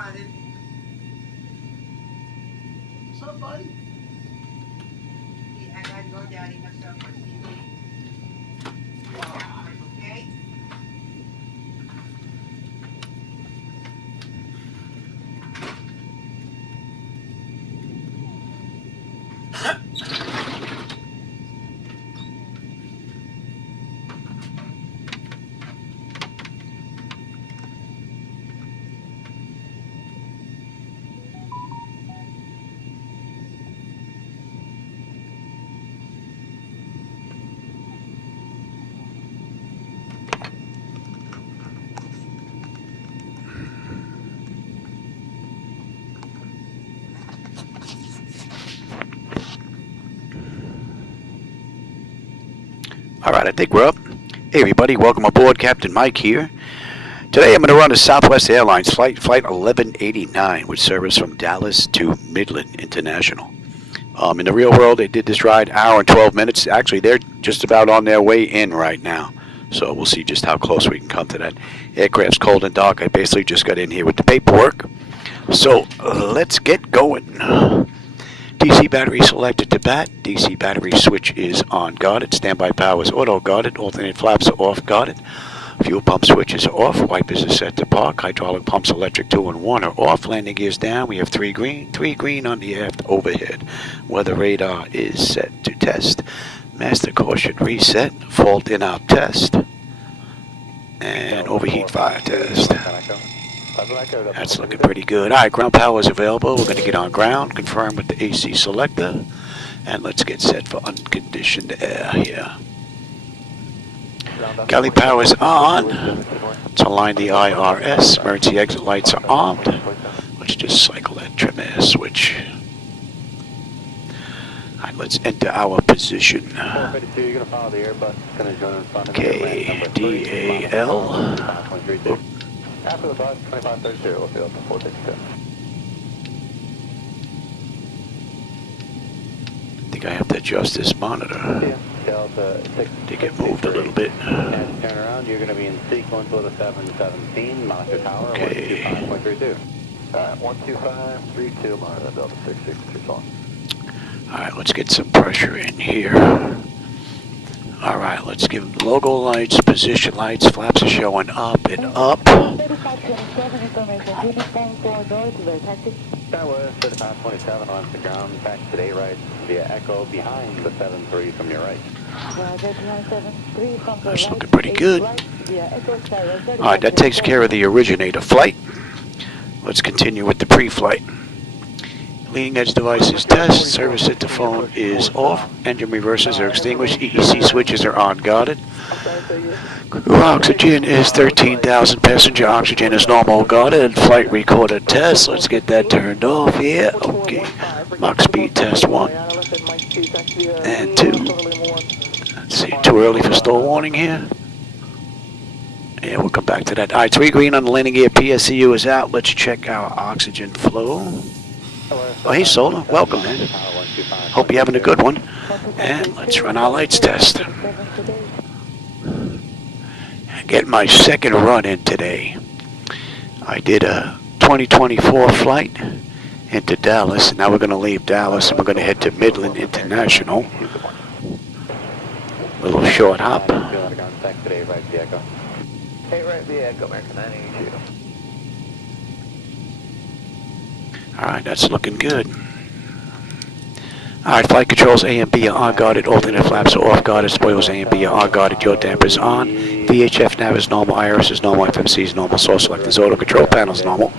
What's up, buddy? I gotta go down and myself for TV. Okay? All right, I think we're up. Hey everybody, welcome aboard. Captain Mike here. Today I'm going to run a Southwest Airlines flight 1189, with service from Dallas to Midland International. In the real world, they did this ride hour and 12 minutes. Actually, they're just about on their way in right now. So we'll see just how close we can come to that. Aircraft's cold and dark. I basically just got in here with the paperwork. So let's get going. DC battery selected to bat. DC battery switch is on guarded. Standby power is auto guarded. Alternate flaps are off guarded. Fuel pump switch is off. Wipers are set to park. Hydraulic pumps electric 2 and 1 are off. Landing gears down. We have 3 green on the aft overhead. Weather radar is set to test. Master caution reset. Fault in our test. And overheat fire test. That's looking pretty good. All right, ground power is available. We're going to get on ground, confirm with the AC selector, and let's get set for unconditioned air here. Galley power is on. Let's align the IRS. Emergency exit lights are armed. Let's just cycle that trim air switch. All right, let's enter our position. KDAL. After the bus, 2532, we'll be up to 452. I think I have to adjust this monitor. To get moved a little bit. And turn around, you're going to be in sequence with a 717, monitor tower, Okay. 125.32. Alright, 125.32, monitor Delta 663 on. Alright, let's get some pressure in here. Alright, let's give them logo lights, position lights, flaps are showing up and up. Southwest 3527 on the ground, back today right via Echo behind the 73 from your right. That's looking pretty good. Alright, that takes care of the originator flight. Let's continue with the pre-flight. Leading edge devices test. Service interphone is off. Engine reversers are extinguished. EEC switches are on guarded. Crew oxygen is 13,000. Passenger oxygen is normal guarded. Flight recorder test. Let's get that turned off. Yeah, okay. Mach speed test 1 and 2. Let's see, too early for stall warning here. Yeah, we'll come back to that. Alright, 3 green on the landing gear. PSCU is out. Let's check our oxygen flow. Oh, hey, Solar. Welcome, man. Hope you're having a good one. And let's run our lights test. Get my second run in today. I did a 2024 flight into Dallas. Now we're going to leave Dallas and we're going to head to Midland International. A little short hop. Hey, right via Echo, American 982. Alright, that's looking good. Alright, flight controls A and B are on guarded, alternate flaps are off guarded, spoilers A and B are on guarded, yaw dampers on, VHF nav is normal, IRS is normal, FMC is normal, source selectors, auto control panel is normal,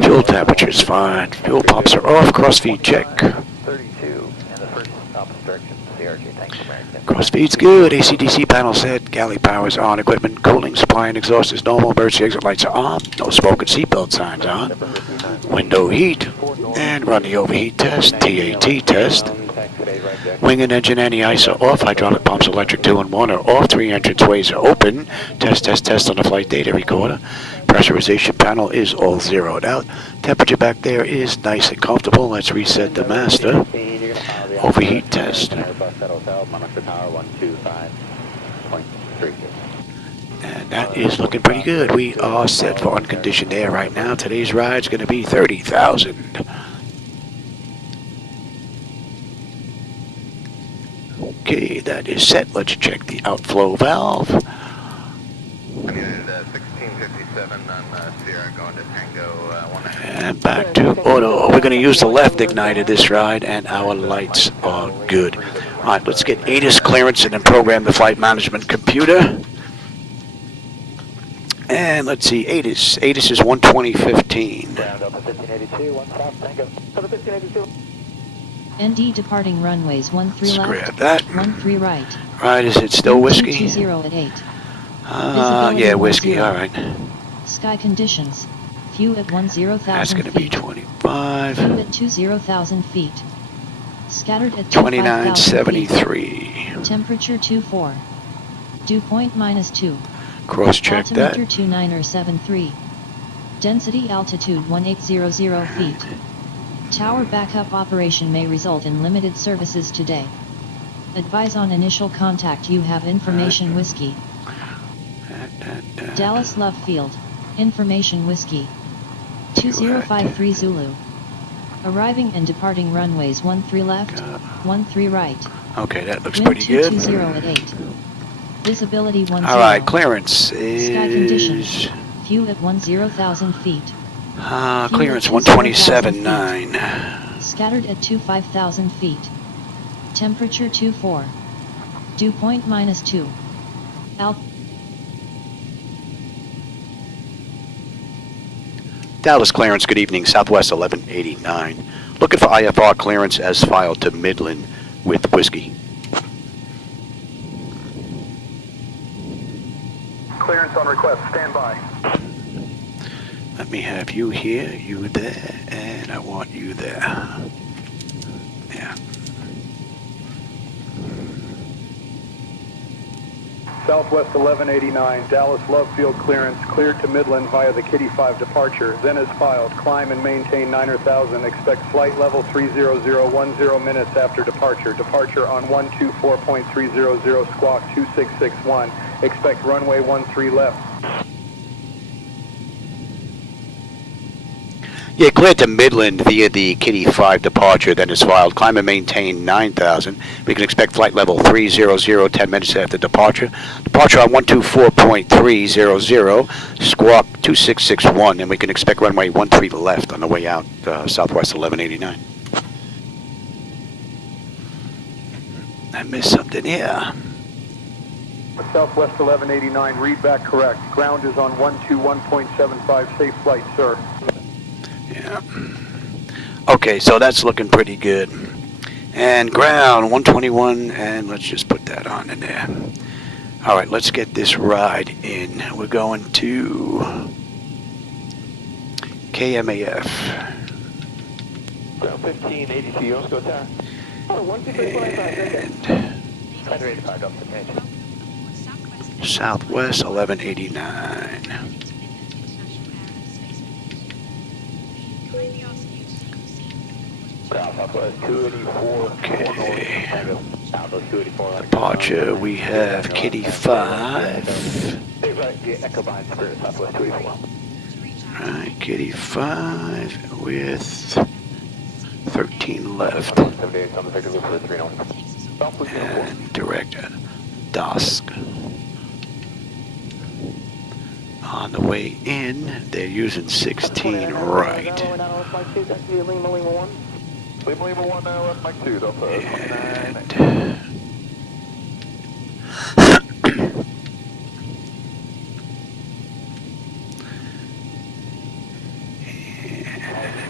fuel temperature is fine, fuel pumps are off, crossfeed check. 32 and the first opposite direction, CRJ, thanks American. Crossfeed's good, AC/DC panel set, galley power is on, equipment, cooling, supply and exhaust is normal, emergency exit lights are on, no smoke and seatbelt signs on, window heat, and run the overheat test, TAT test. Wing and engine anti-ice are off, hydraulic pumps electric 2 and 1 are off, 3 entranceways are open, test on the flight data recorder. Pressurization panel is all zeroed out. Temperature back there is nice and comfortable. Let's reset the master. Overheat test. And That is looking pretty good. We are set for unconditioned air right now. Today's ride's going to be 30,000. Okay, that is set. Let's check the outflow valve. Unit 1657 on Sierra going to Tango 1. And back to auto. We're going to use the left igniter this ride, and our lights are good. All right, let's get ATIS clearance and then program the flight management computer. And let's see, ATIS. ATIS is 12015. Ground up 1582, 1 stop, Tango. 1582. ND departing runways 13 Let's left, grab that. 13 right. Right, is it still whiskey? 20 at 8. Yeah, whiskey, all right. Sky conditions. Few at 10,000 That's going to be feet. 25. Few at 20,000 feet. Scattered at 2973. Temperature 24. Dew point -2. Cross-check that. Altimeter 2973. Density altitude 1800 feet. Tower backup operation may result in limited services today. Advise on initial contact. You have information whiskey. Dallas Love Field. Information whiskey. 2053 Zulu. Arriving and departing runways 13 left, 13 right. Okay, that looks Wind pretty good. 220 at 8. Visibility 10. All right, clearance Sky conditions. is Few at 10,000 feet. clearance 127.9. Scattered at 25,000 feet. Temperature 24. Dew point -2. Dallas clearance, good evening, Southwest 1189. Looking for IFR clearance as filed to Midland with whiskey. Clearance on request, stand by. Let me have you here, you there, and I want you there. Yeah. Southwest 1189, Dallas Love Field clearance, cleared to Midland via the Kitty 5 departure, then is filed, climb and maintain 9,000, expect flight level 30010 minutes after departure, departure on 124.300, squawk 2661, expect runway 13 left. Yeah, cleared to Midland via the Kitty 5 departure, then is filed. Climb and maintain 9,000. We can expect flight level 300, 10 minutes after departure. Departure on 124.300, squawk 2661, and we can expect runway 13 left on the way out, Southwest 1189. I missed something here. Southwest 1189, read back correct. Ground is on 121.75, safe flight, sir. Yeah. Okay, so that's looking pretty good. And ground 121, and let's just put that on in there. All right, let's get this ride in. We're going to KMAF. Ground 1582, you want to go down? Oh, 12555, up to attention. Southwest 1189. Southwest 284. Okay. Southwest 284. Departure, we have Kitty 5. Stay right, the Echo behind Spirit, Southwest 284. Right, Kitty 5 with 13 left. 78, I'm taking a look for the 3 And direct DOSXX. On the way in, they're using 16 right. Lima 1, left Mike 2, Delta 29.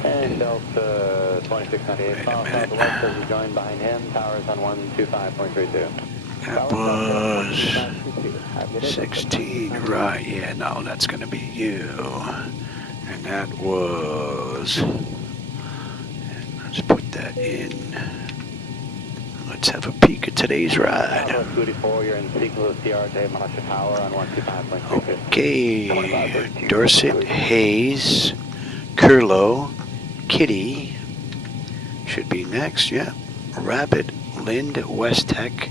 And Delta 2698, Southwest is joined behind him, towers on 125.32. That was 16 right. Yeah, no, that's going to be you. And that was... Let's put that in. Let's have a peek at today's ride. Southwest 284, you're in sequence of CRJ, Monasha Tower on 125.32. Okay, Dorset, Hayes, Curlow, Kitty should be next. Yeah, Rapid, Lind, West Tech,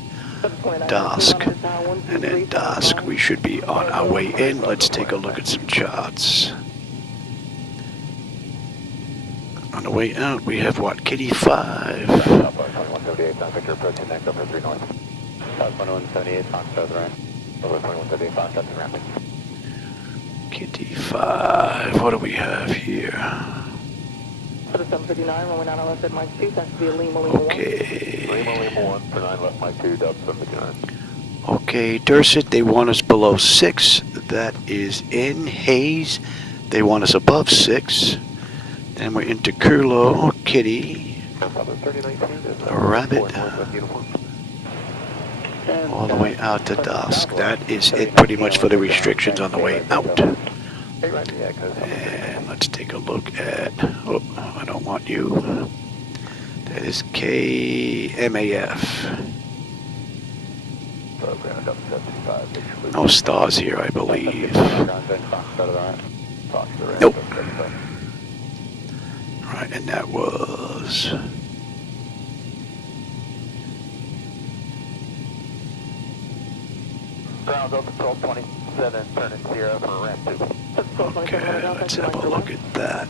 dusk, and then dusk. We should be on our way in. Let's take a look at some charts. On the way out, we have what? Kitty 5. Southwest 2178, now Victor approaching next over 3 north. South 2178, Fox South ramp. Over 2178, Fox South ramping. Kitty 5. What do we have here? For the 759, runway 9 left at Mike 2, that's to be a Lima 1. Okay. Lima 1, for 9 left Mike 2, Dub 759. Okay, Dorset, they want us below 6. That is in. Hayes, they want us above 6. Then we're into Curlo, Kitty, Rabbit, all the way out to dusk. That is it pretty much for the restrictions on the way out. And let's take a look at, oh, I don't want you. That is KMAF. No stars here, I believe. Nope. Right, and that was... Ground over 1227, turning 0 for ramp 2. Okay, let's have a look at that.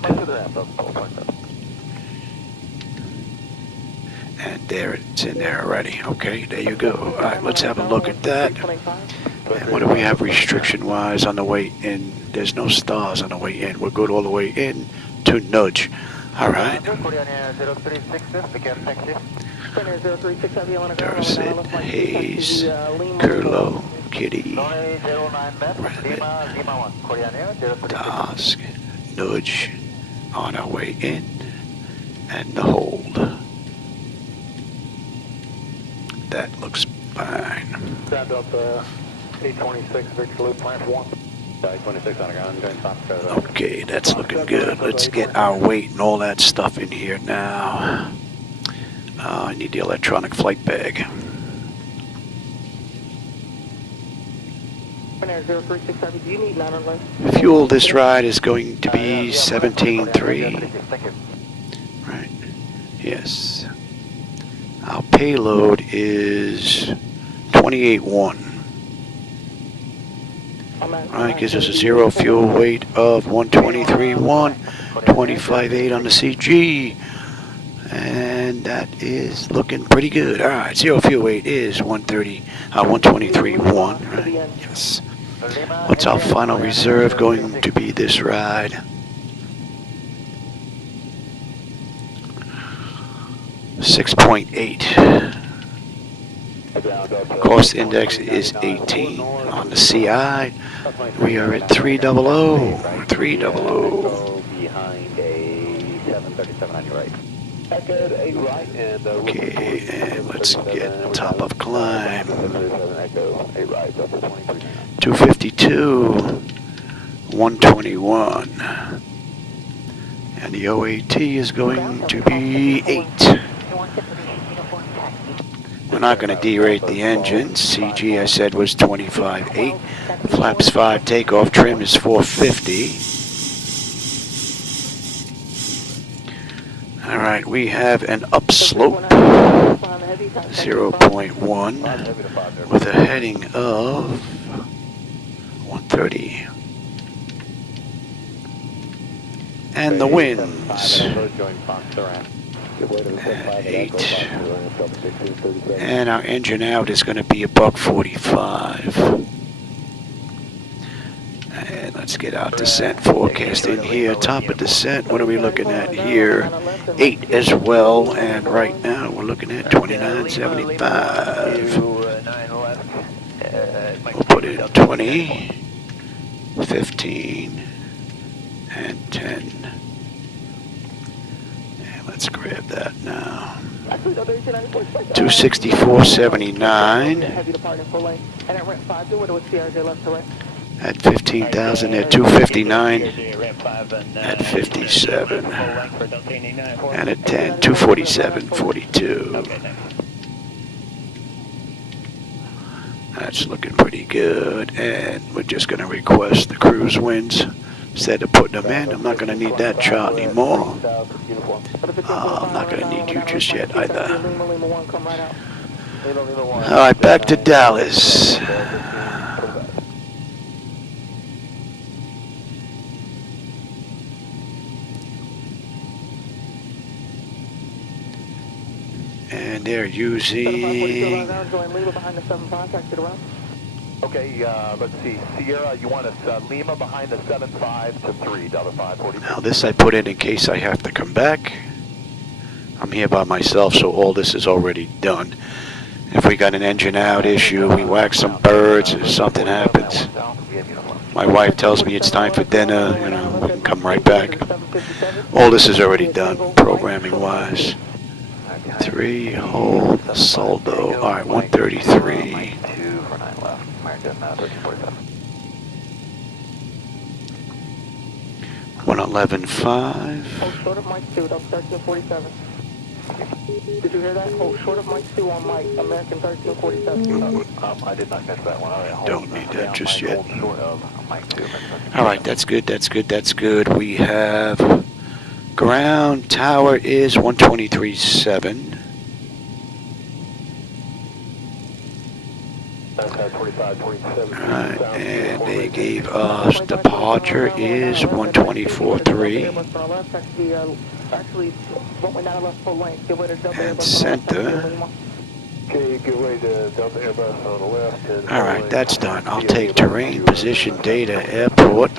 And there, it's in there already. Okay, there you go. All right, let's have a look at that. And what do we have restriction-wise on the way in? There's no stars on the way in. We're good all the way in to nudge. All right. Dorset, Hayes, Curlo, Kitty, Rabbit, dusk, nudge, on our way in, and the hold. That looks fine. Stand up 826, Victor Loop, plant 1. 26 on the ground, join Fox South. Okay, that's looking good. Let's get our weight and all that stuff in here now. I need the electronic flight bag. Fuel this ride is going to be 17.3. Right. Yes. Our payload is 28.1. Alright, gives us a zero fuel weight of 123.1, 25.8 on the CG. And that is looking pretty good. Alright, zero fuel weight is 123.1, right? Yes. What's our final reserve going to be this ride? $6.8. Cost index is 18. On the CI, we are at 300. 300. Behind a 737 on your right. Okay, and let's get top of climb. 252, 121. And the OAT is going to be 8. We're not going to derate the engine. CG, I said, was 25.8. Flaps 5 takeoff trim is 450. All right, we have an upslope, 0.1, with a heading of 130. And the winds, 8. And our engine out is going to be $145. And let's get our descent forecast in here. Top of descent, what are we looking at here? 8 as well, and right now we're looking at 29.75. We'll put in 20, 15, and 10. And let's grab that now. 264.79. At 15,000 at 259 at 57 and at 10 247.42. That's looking pretty good, and we're just going to request the cruise winds instead of putting them in. I'm not going to need that chart anymore. I'm not going to need you just yet either. Alright, back to Dallas. And they're using... Okay, let's see. Sierra, you want us Lima behind the 7-5 to 3, Delta 540. Now this I put in case I have to come back. I'm here by myself, so all this is already done. If we got an engine out issue, we whack some birds, or something happens, my wife tells me it's time for dinner, you know, we can come right back. All this is already done, programming-wise. 3, hold, soldo. Alright, 133. 111.5. Oh, short of Mike 2, Delta 1347. Did you hear that? Oh, short of Mike 2 on Mike, American 1347. I did not catch that one. All right, Don't need that just yet. Short of Mike 2. Alright, that's good, that's good, that's good. We have ground tower is 123.7. Alright, and they gave us departure is 124.3. And center. Alright, that's done. I'll take terrain, position, data, airport.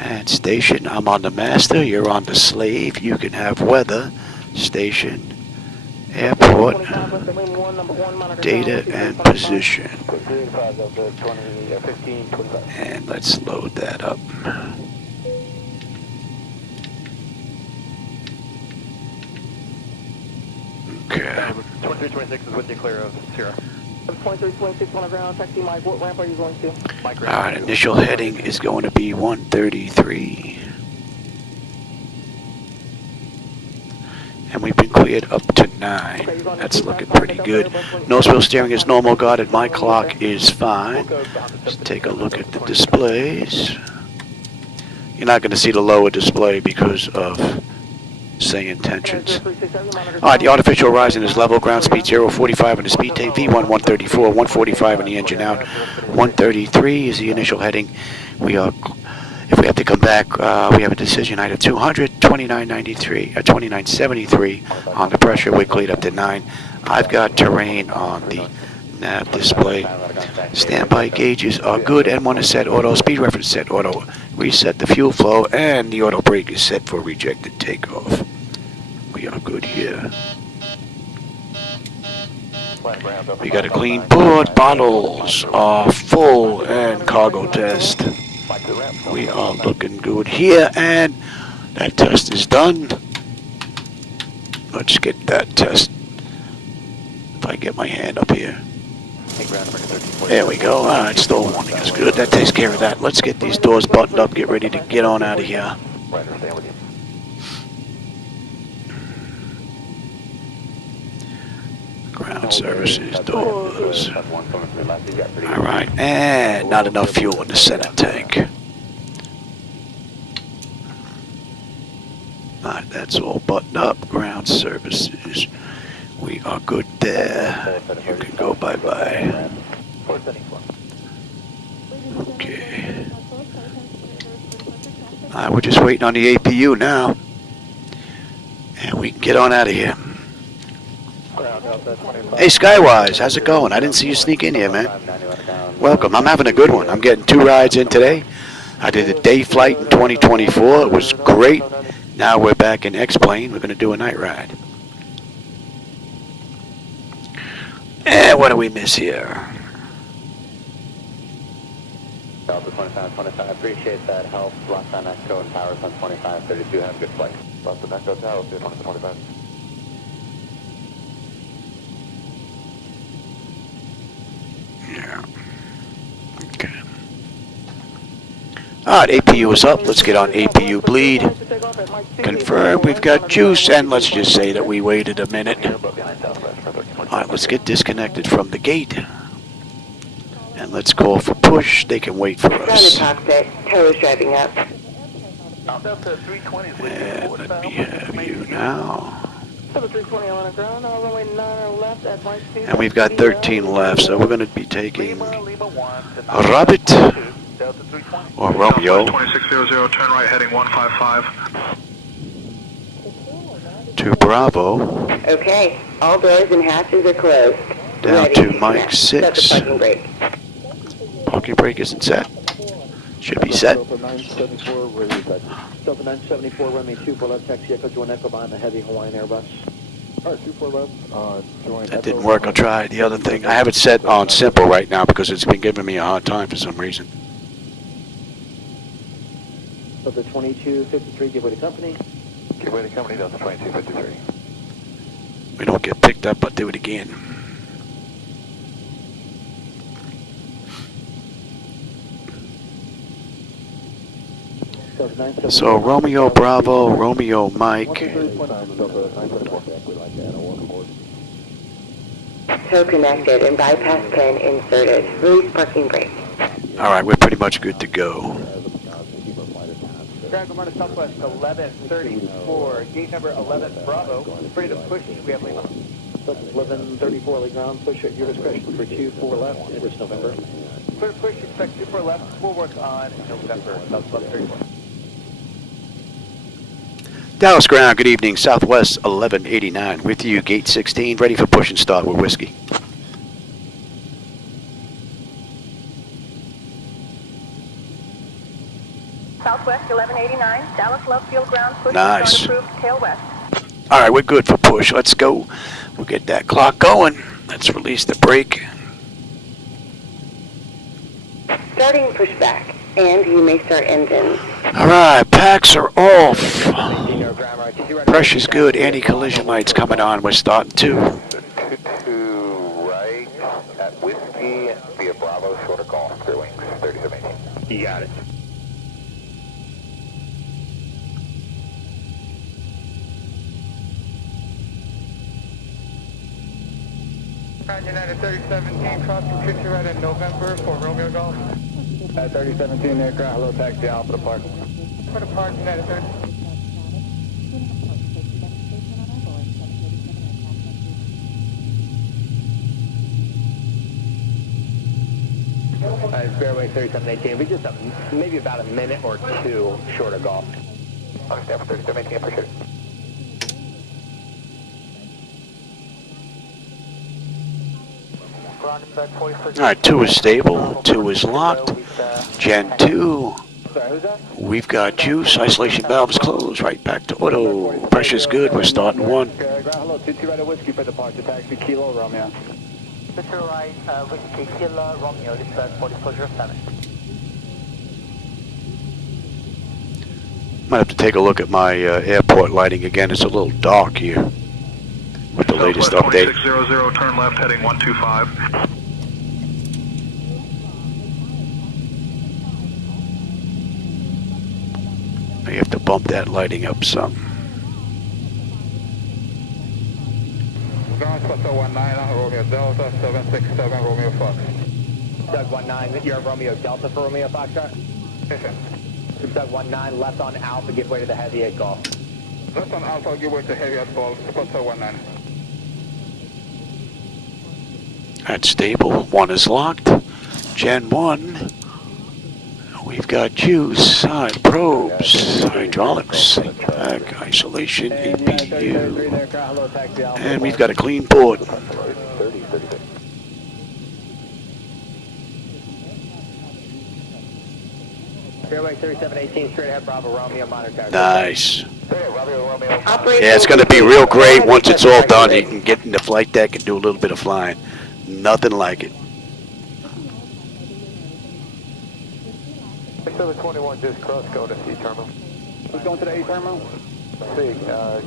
And station. I'm on the master, you're on the slave. You can have weather, station, airport, data, and position. And let's load that up. Okay. 2326 is with you clear of Sierra. 2326 on the ground, taxi Mike. What ramp are you going to? Alright, initial heading is going to be 133. And we've been cleared up to 9. That's looking pretty good. Nose wheel steering is normal guarded. My clock is fine. Let's take a look at the displays. You're not going to see the lower display because of SayIntentions. Alright, the artificial horizon is level. Ground speed 045 on the speed tape. V1 134, 145 on the engine out. 133 is the initial heading. We are... If we have to come back, we have a decision item 200, 2993, 2973 on the pressure. We're cleared up to 9. I've got terrain on the nav display. Standby gauges are good. N1 is set auto. Speed reference set auto. Reset the fuel flow, and the auto brake is set for rejected takeoff. We are good here. We got a clean board. Bottles are full, and cargo test. We are looking good here, and that test is done. Let's get that test. If I get my hand up here. There we go. Alright, stall warning is good. That takes care of that. Let's get these doors buttoned up, get ready to get on out of here. Ground services, doors. Alright, and not enough fuel in the center tank. Alright, that's all buttoned up. Ground services. We are good there. You can go bye-bye. Okay. Alright, we're just waiting on the APU now. And we can get on out of here. Hey Skywise, how's it going? I didn't see you sneak in here, man. Welcome. I'm having a good one. I'm getting 2 rides in today. I did a day flight in 2024. It was great. Now we're back in X-Plane. We're going to do a night ride. And what do we miss here? Delta 2525, I appreciate that help. Lock on Echo and Towers on 2532. Have a good flight. Lost on Echo Towers, 25. Yeah. Okay. Alright, APU is up. Let's get on APU bleed. Confirm we've got juice, and let's just say that we waited a minute. Alright, let's get disconnected from the gate. And let's call for push. They can wait for us. Tower's driving up. And let me have you now. 7320 on the ground, runway 9 left at Mike 2. And we've got 13 left, so we're going to be taking Rabbit or Romeo 2600, turn right heading 155. to Bravo, Okay, all doors and hatches are closed. down Ready to connect. Mike Set the 6. parking brake. Parking brake isn't set. Should be set. Delta 974, where is that? Delta 974, runway 24 left, taxi Echo, join Echo behind the heavy Hawaiian Airbus. Alright, 24 left, join That didn't work. I'll try the other thing. I have it set on simple right now because it's been giving me a hard time for some reason. Delta 2253, give way to company. Give way to company, Delta 2253. We don't get picked up, I'll do it again. Delta 974. So Romeo Bravo, Romeo Mike. 133.9, Delta 974. Tow connected and bypass pin inserted. Release parking brake. All right, we're pretty much good to go. Ground Commander Southwest 1134, gate number 11 Bravo, ready to push, we have Lima. Delta 1134, lay ground, push at your discretion for 24 left, Everest November. Clear push, expect 24 left, full work on November, South 1134. Dallas ground, good evening. Southwest 1189 with you, gate 16, ready for push and start with whiskey. Southwest 1189, Dallas Love Field ground, push Nice. start approved, tail west. All right, we're good for push. Let's go. We'll get that clock going. Let's release the brake. Starting pushback, and you may start engines. All right, packs are off. Pressure's good. Anti-collision lights coming on. We're starting to. 22 right at Whiskey via Bravo, shorter call, clear wings, 3718. You got it. United 3017, cross from 50 right in November for Romeo Golf. 3017 aircraft, hello, taxi Alpha to park. For the park, United 30. Fairway 3718, we just maybe about a minute or two short of golf. Understand for 3718, appreciate it. All right, 2 is stable. 2 is locked. Gen 2. We've got juice. Isolation valves closed. Right back to auto. Pressure's good. We're starting 1. Ground, hello, 22 right at Whiskey for departure, taxi Kilo Romeo. 52 right, Whiskey Kilo Romeo, dispatch 4407. Might have to take a look at my airport lighting again. It's a little dark here with the latest update. 2600, turn left heading 125. You have to bump that lighting up some. Ground Special 19, Romeo Delta, 767 Romeo Fox. Doug 19, you're Romeo Delta for Romeo Foxtrot? Yes, sir. Doug 19, left on Alpha, give way to the heavy 8 Golf. Left on Alpha, give way to heavy at Golf, Special 19. That's stable. 1 is locked. Gen 1. We've got juice, side probes, hydraulics, pack, isolation, APU, and we've got a clean board. Fairway 3718, straight ahead, Bravo Romeo, monitor. Nice. Operation Yeah, it's going to be real great once it's all done. You can get in the flight deck and do a little bit of flying. Nothing like it. So the 21 just crossed, go to C terminal. Who's going to the A terminal? C,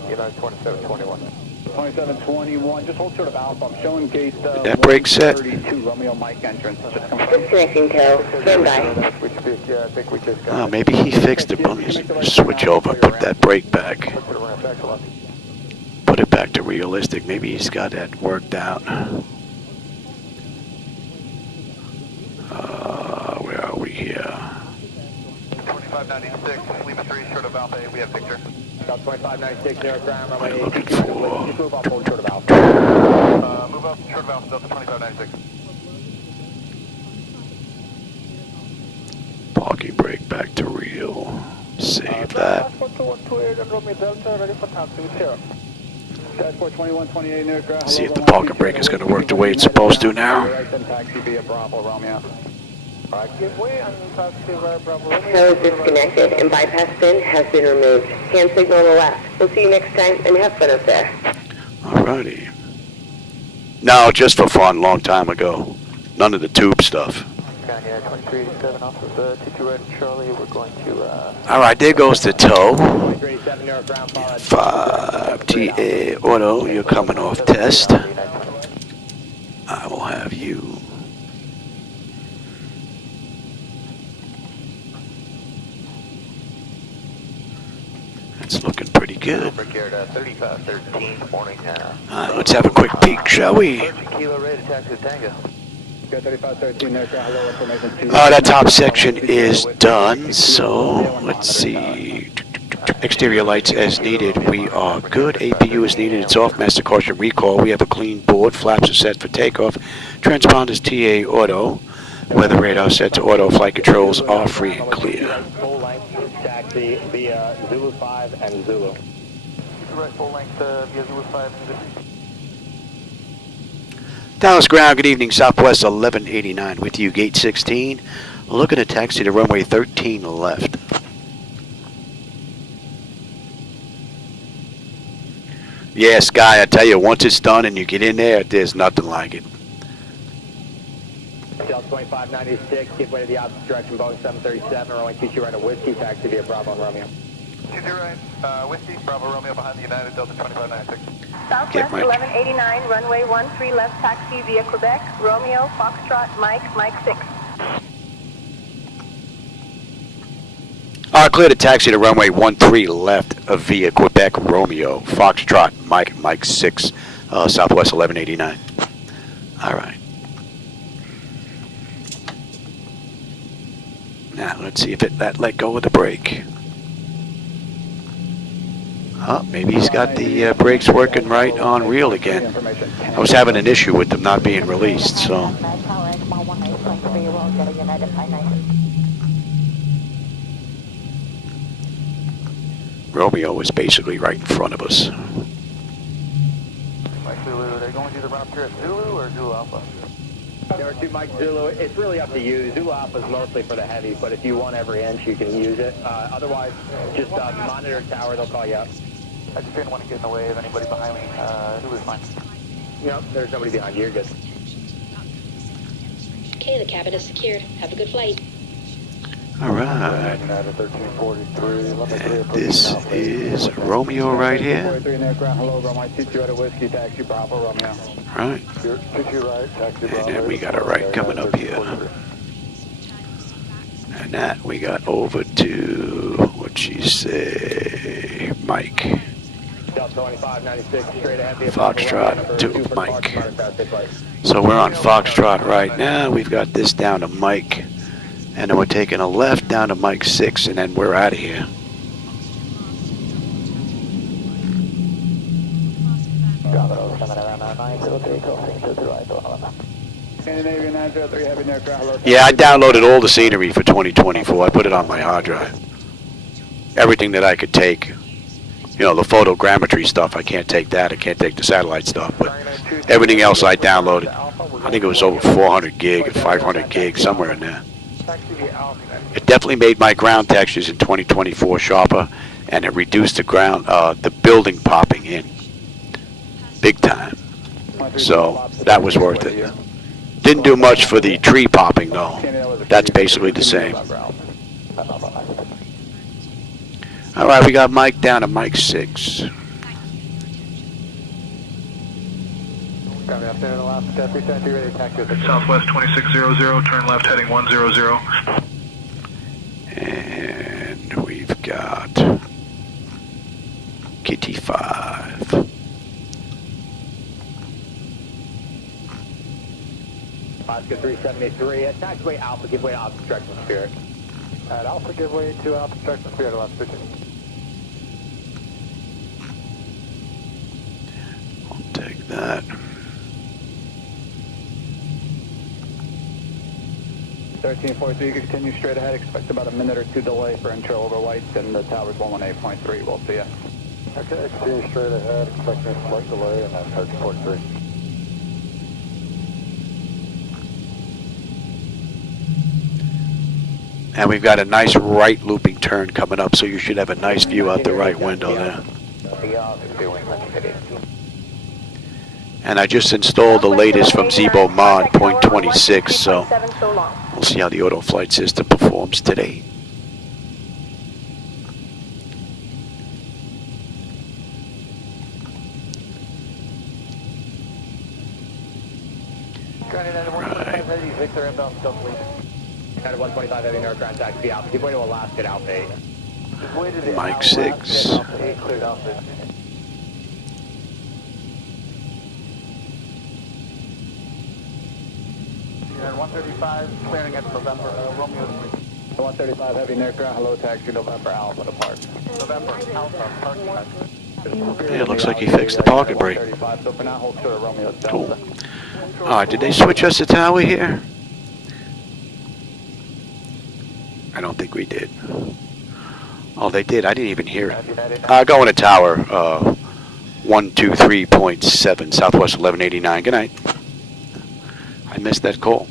United 2721. 2721, just hold short of Alpha. I'm showing gate That brake set. 32, Romeo Mike entrance. Just confirm. Disconnecting tow. Stand by. We speak, yeah, I think we just got Oh, maybe he fixed it. Let me switch over, put that brake back. Put it back to realistic. Maybe he's got that worked out. Where are we here? 2596, Lima 3, short of Alpha, we have Victor. South 2596, near ground, runway We're looking 82, for- just move up, hold short of Alpha. Move up, short of Alpha, Delta 2596. Parking brake back to real. Save that. 4228 and Romeo Delta, ready for taxi with Sierra. Dashboard 2128 near ground. See if the parking brake is going to work the way it's supposed to now. Taxi via Bravo, Romeo. Give way and taxi via Bravo, Romeo. Tow is disconnected and bypass pin has been removed. Hand signal on the left. We'll see you next time and have fun up there. Alrighty. No, just for fun, long time ago. None of the tube stuff. Yeah, 2387 off of the 22 Red Charlie, we're going to, Alright, there goes the tow. 2387 near ground, follow 5 TA Auto, you're coming off test. I will have you. That's looking pretty good. Brickyard 3513, morning. Alright, let's have a quick peek, shall we? Kilo ready to taxi to Tango. 3513 near ground, hello, information. That top section is done, so let's see. Exterior lights as needed. We are good. APU is needed. It's off. Master caution recall. We have a clean board. Flaps are set for takeoff. Transponders TA auto. Weather radar set to auto. Flight controls are free and clear. full length taxi via Zulu 5 and Zulu. Right, full length via Zulu 5 and Zulu. Dallas ground. Good evening. Southwest 1189 with you. Gate 16. Looking to taxi to runway 13 left. Yeah, Sky, I tell you, once it's done and you get in there, there's nothing like it. Delta 2596, give way to the opposite direction, Boeing 737, runway 22 right of Whiskey, taxi via Bravo and Romeo. 22 right, Whiskey, Bravo Romeo behind the United, Delta 2596. Southwest Mike. 1189, runway 13 left taxi via Quebec, Romeo, Foxtrot, Mike 6. Clear to taxi to runway 13 left via Quebec Romeo, Foxtrot, Mike 6, Southwest 1189. All right. Now let's see if that let go of the brake. Oh, maybe he's got the brakes working right on reel again. I was having an issue with them not being released, so. Romeo was basically right in front of us. Mike Zulu, are they going to do the run up here at Zulu or Zulu Alpha? There are two Mike Zulu. It's really up to you. Zulu Alpha is mostly for the heavy, but if you want every inch, you can use it. Otherwise, just monitor tower. They'll call you up. I just didn't want to get in the way of anybody behind me. Zulu is fine. No, there's nobody behind you. You're good. Okay, the cabin is secured. Have a good flight. All right. United 1343. And this is Romeo right here. 43 near ground, hello, runway 22 right of Whiskey, taxi Bravo, Romeo. Right. 22 right, taxi Bravo. And then we got a right coming up here. And that we got over to, what'd she say, Mike. Delta 2596, straight ahead. Foxtrot to Mike. So we're on Foxtrot right now. We've got this down to Mike. And then we're taking a left down to Mike 6, and then we're out of here. Scandinavian 903, heavy near ground, hello. Yeah, I downloaded all the scenery for 2024. I put it on my hard drive. Everything that I could take. You know, the photogrammetry stuff, I can't take that. I can't take the satellite stuff. But everything else I downloaded. I think it was over 400 gig or 500 gig, somewhere in there. It definitely made my ground textures in 2024 sharper, and it reduced the ground, the building popping in, big time. So that was worth it. Didn't do much for the tree popping though. That's basically the same. All right, we got Mike down to Mike 6. Southwest 2600, turn left heading 100. And we've got Kitty 5. Oscar 373, taxiway Alpha, give way to opposite direction Spirit. At Alpha, give way to opposite direction Spirit, last 15. that. 1343, you can continue straight ahead. Expect about a minute or two delay for intro over lights, and the tower's 118.3. We'll see ya. Okay, continue straight ahead. Expecting a slight delay, and that's 1343. And we've got a nice right looping turn coming up, so you should have a nice view out the right window there. And I just installed the latest from Zibomod 0.26, so we'll see how the auto flight system performs today. Kind of 125 heavy narrow ground taxi out. Give way to Alaska at Alpha 8. Mike 6. Cleared Alpha. 135, clearing at November, Romeo 3. 135, heavy aircraft, hello, taxi, November, Alpha, depart. November, Alpha, parking. Yeah, it looks like he fixed the parking brake. So for now, hold short, Romeo, Cool. Alright, did they switch us the tower here? I don't think we did. Oh, they did. I didn't even hear it. Going to tower 123.7, Southwest 1189. Good night. I missed that call.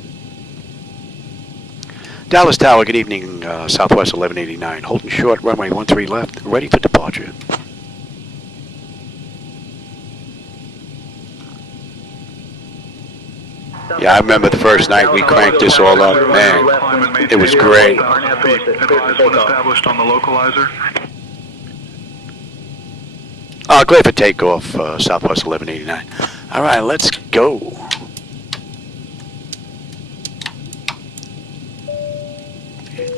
Dallas Tower, good evening, Southwest 1189. Holding short, runway 13 left, ready for departure. Yeah, I remember the first night we cranked this all up. Man, it was great. Advise when established on the localizer. Clear for takeoff, Southwest 1189. All right, let's go.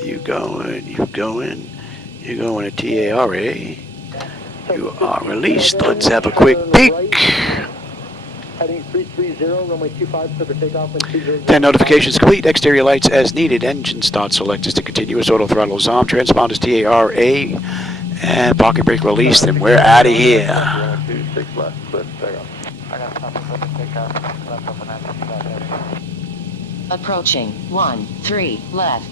You going, you're going to TARA. You are released. Let's have a quick peek. Heading 330, runway 25, clear for takeoff. 10 notifications complete. Exterior lights as needed. Engine start selectors to continuous. Auto throttle is on. Transponders TARA. And parking brake released. And we're out of here. Approaching 13 left.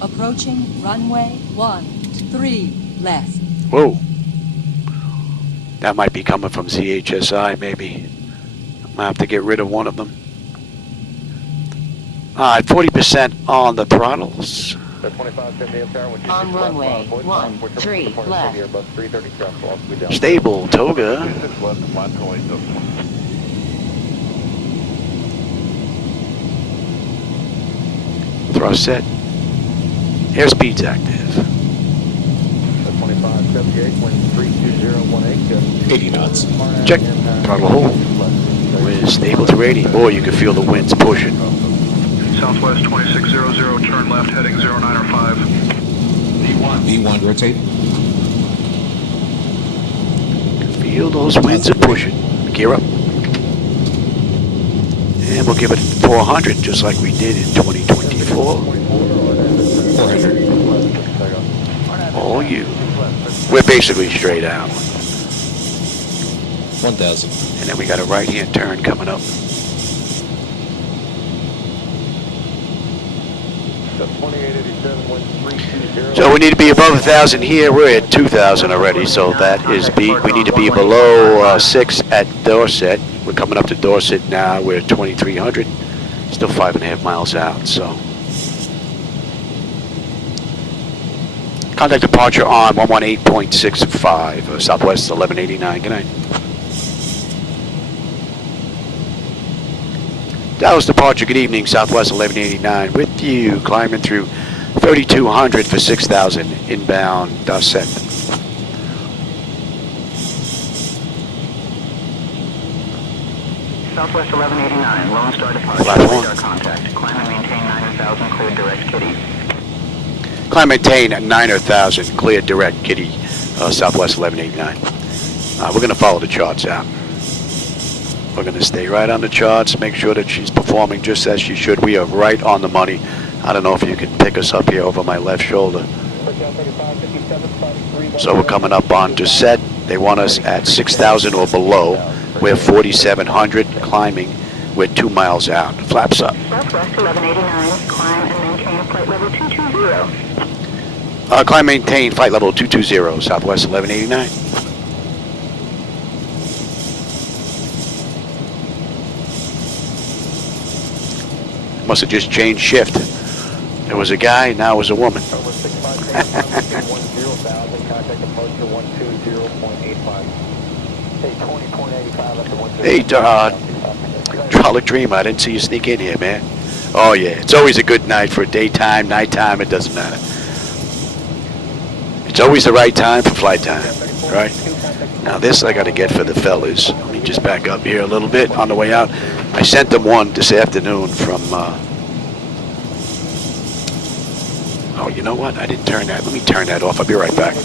Approaching runway 13 left. Whoa. That might be coming from ZHSI, maybe. I'm gonna have to get rid of one of them. Alright, 40% on the throttles. On runway 13 left. Stable, Toga. Thrust set. Airspeed's active. 80 knots. Check. Throttle hold. We're stable through 80. Boy, you can feel the winds pushing. Southwest 2600, turn left, heading 095. V1, rotate. Feel those winds are pushing. Gear up. And we'll give it 400 just like we did in 2024. 400. All you. We're basically straight out. 1000. And then we got a right-hand turn coming up. So we need to be above 1,000 here. We're at 2,000 already, so that is beat. We need to be below 6 at Dorset. We're coming up to Dorset now. We're at 2,300. Still 5.5 miles out, so. Contact departure on 118.65, Southwest 1189. Good night. Dallas departure, good evening, Southwest 1189. With you, climbing through 3,200 for 6,000, inbound DOSXX. Southwest 1189, Lone Star departure, radar contact. Climb and maintain 9,000, clear direct kitty. Climb maintain at 9,000, clear direct kitty, Southwest 1189. We're going to follow the charts out. We're going to stay right on the charts, make sure that she's performing just as she should. We are right on the money. I don't know if you can pick us up here over my left shoulder. So we're coming up on Dorset. They want us at 6,000 or below. We're 4,700 climbing. We're 2 miles out. Flaps up. Southwest 1189, climb and maintain flight level 220. Climb maintain flight level 220, Southwest 1189. Must have just changed shift. There was a guy, now it was a woman. Hey, Trolley Dream, I didn't see you sneak in here, man. Oh yeah, it's always a good night for daytime, nighttime, it doesn't matter. It's always the right time for flight time, right? Now this I gotta get for the fellas. Let me just back up here a little bit on the way out. I sent them one this afternoon from, oh, you know what? I didn't turn that. Let me turn that off. I'll be right back.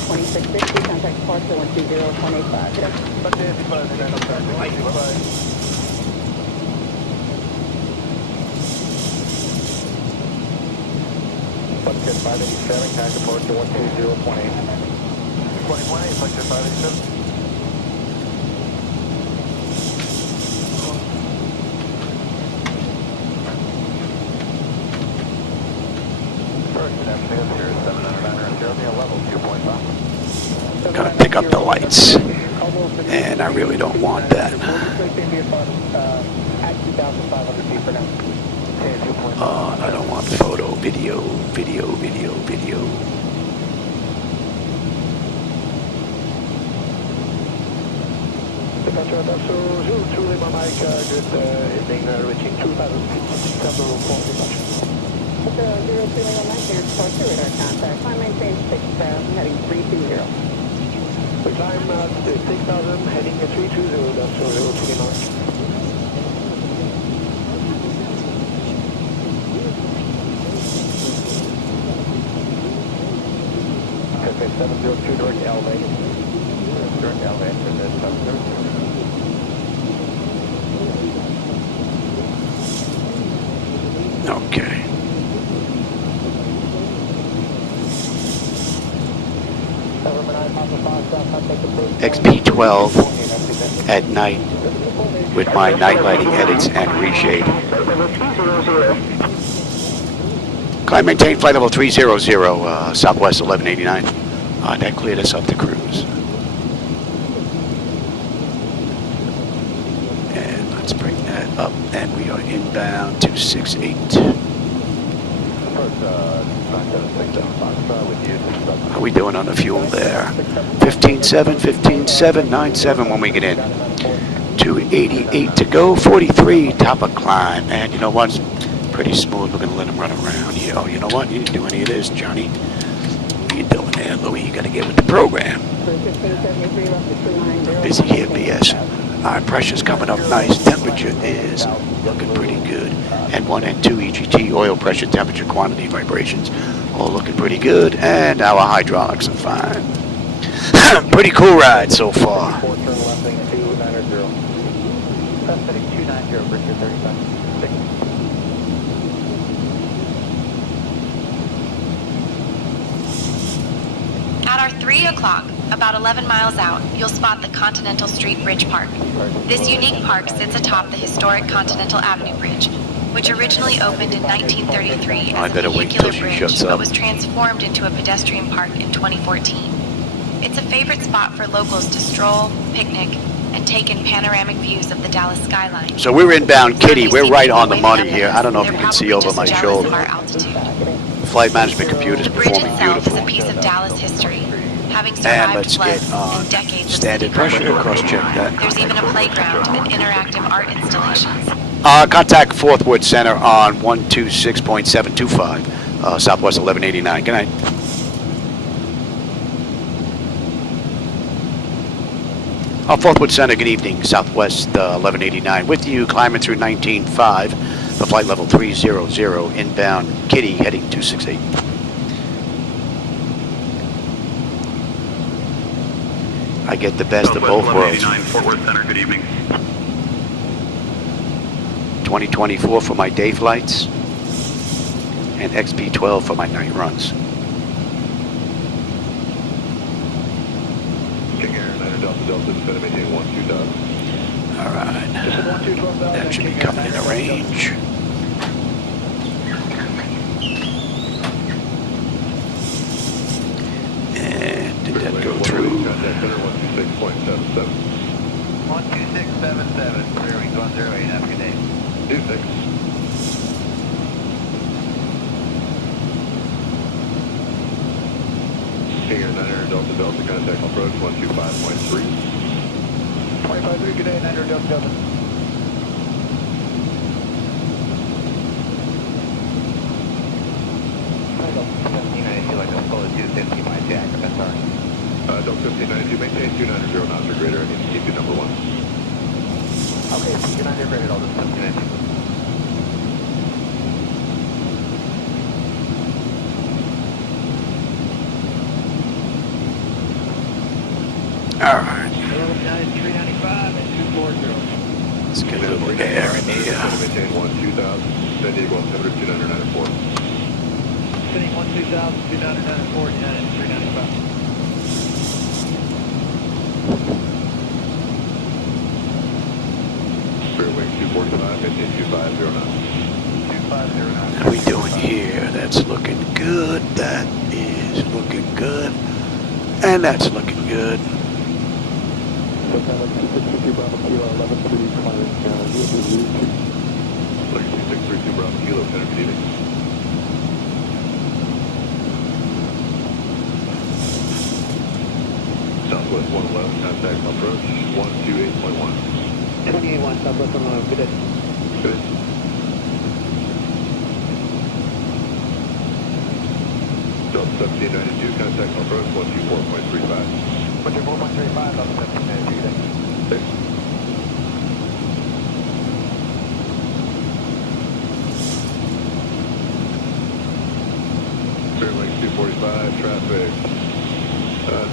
Flightdeck 587, contact departure 120.8. 20.8, Flightdeck 587. Gotta pick up the lights, and I really don't want that. I don't want photo, video. We climb 6,000, heading 320, that's 029. Okay, 702 direct elevate. Direct elevate for the 702. Okay. XP12 at night with my night lighting edits and reshade. Climb maintain flight level 300, Southwest 1189. That cleared us up to cruise. And let's bring that up, and we are inbound 268. How are we doing on the fuel there? 15.7, 15.7, 9.7 when we get in. 288 to go, 43 top of climb. And you know what? It's pretty smooth. We're going to let him run around here. Oh, you know what? You didn't do any of this, Johnny. What are you doing there, Louis? You got to get with the program. Busy here, BS. Our pressure's coming up nice. Temperature is looking pretty good. N1, N2, EGT, oil pressure, temperature, quantity, vibrations, all looking pretty good. And our hydraulics are fine. Pretty cool ride so far. At our 3 o'clock, about 11 miles out, you'll spot the Continental Street Bridge Park. This unique park sits atop the historic Continental Avenue Bridge, which originally opened in 1933 as a vehicular bridge, but was transformed into a pedestrian park in 2014. It's a favorite spot for locals to stroll, picnic, and take in panoramic views of the Dallas skyline. So we're inbound Kitty. We're right on the money here. I don't know if you can see over my shoulder. Flight management computers performing beautifully. Is a piece of Dallas history, having survived floods and decades of standard pressure. Cross-check that. There's even a playground and interactive art installations. Contact Forthwood Center on 126.725, Southwest 1189. Good night. Forthwood Center, good evening. Southwest 1189 with you, climbing through 19.5, the flight level 300, inbound Kitty, heading 268. I get the best of both worlds. Fort Worth Center, good evening. 2024 for my day flights, and XP12 for my night runs. Alright. That should be coming into range. And did that go through? 12677, clear wings 108, have a good day. 26. King 900 Delta Delta, contact approach 125.3. 25-3, good day, 900 Delta Delta. Like a full 250 by jack, that's all right. Delta 1592, maintain 290 knots or greater. I need to keep you number 1. Okay, 290 greater, Delta 1592. Alright. 395 and 240. Let's get a little air in here. Maintain 2000, San Diego altimeter 2994. Sitting 12000, 2994, 395. Clear wings 245, maintain 250 knots. 250 knots. How we doing here? That's looking good. That is looking good. And that's looking good. Legacy 632 Bravo Kilo, center proceeding. Southwest 111, contact approach 128.1. 281, Southwest 111, good day. Good. Delta 1792, contact approach 124.35. 124.35, Delta 1792, good day. 6. Clear wings 245, traffic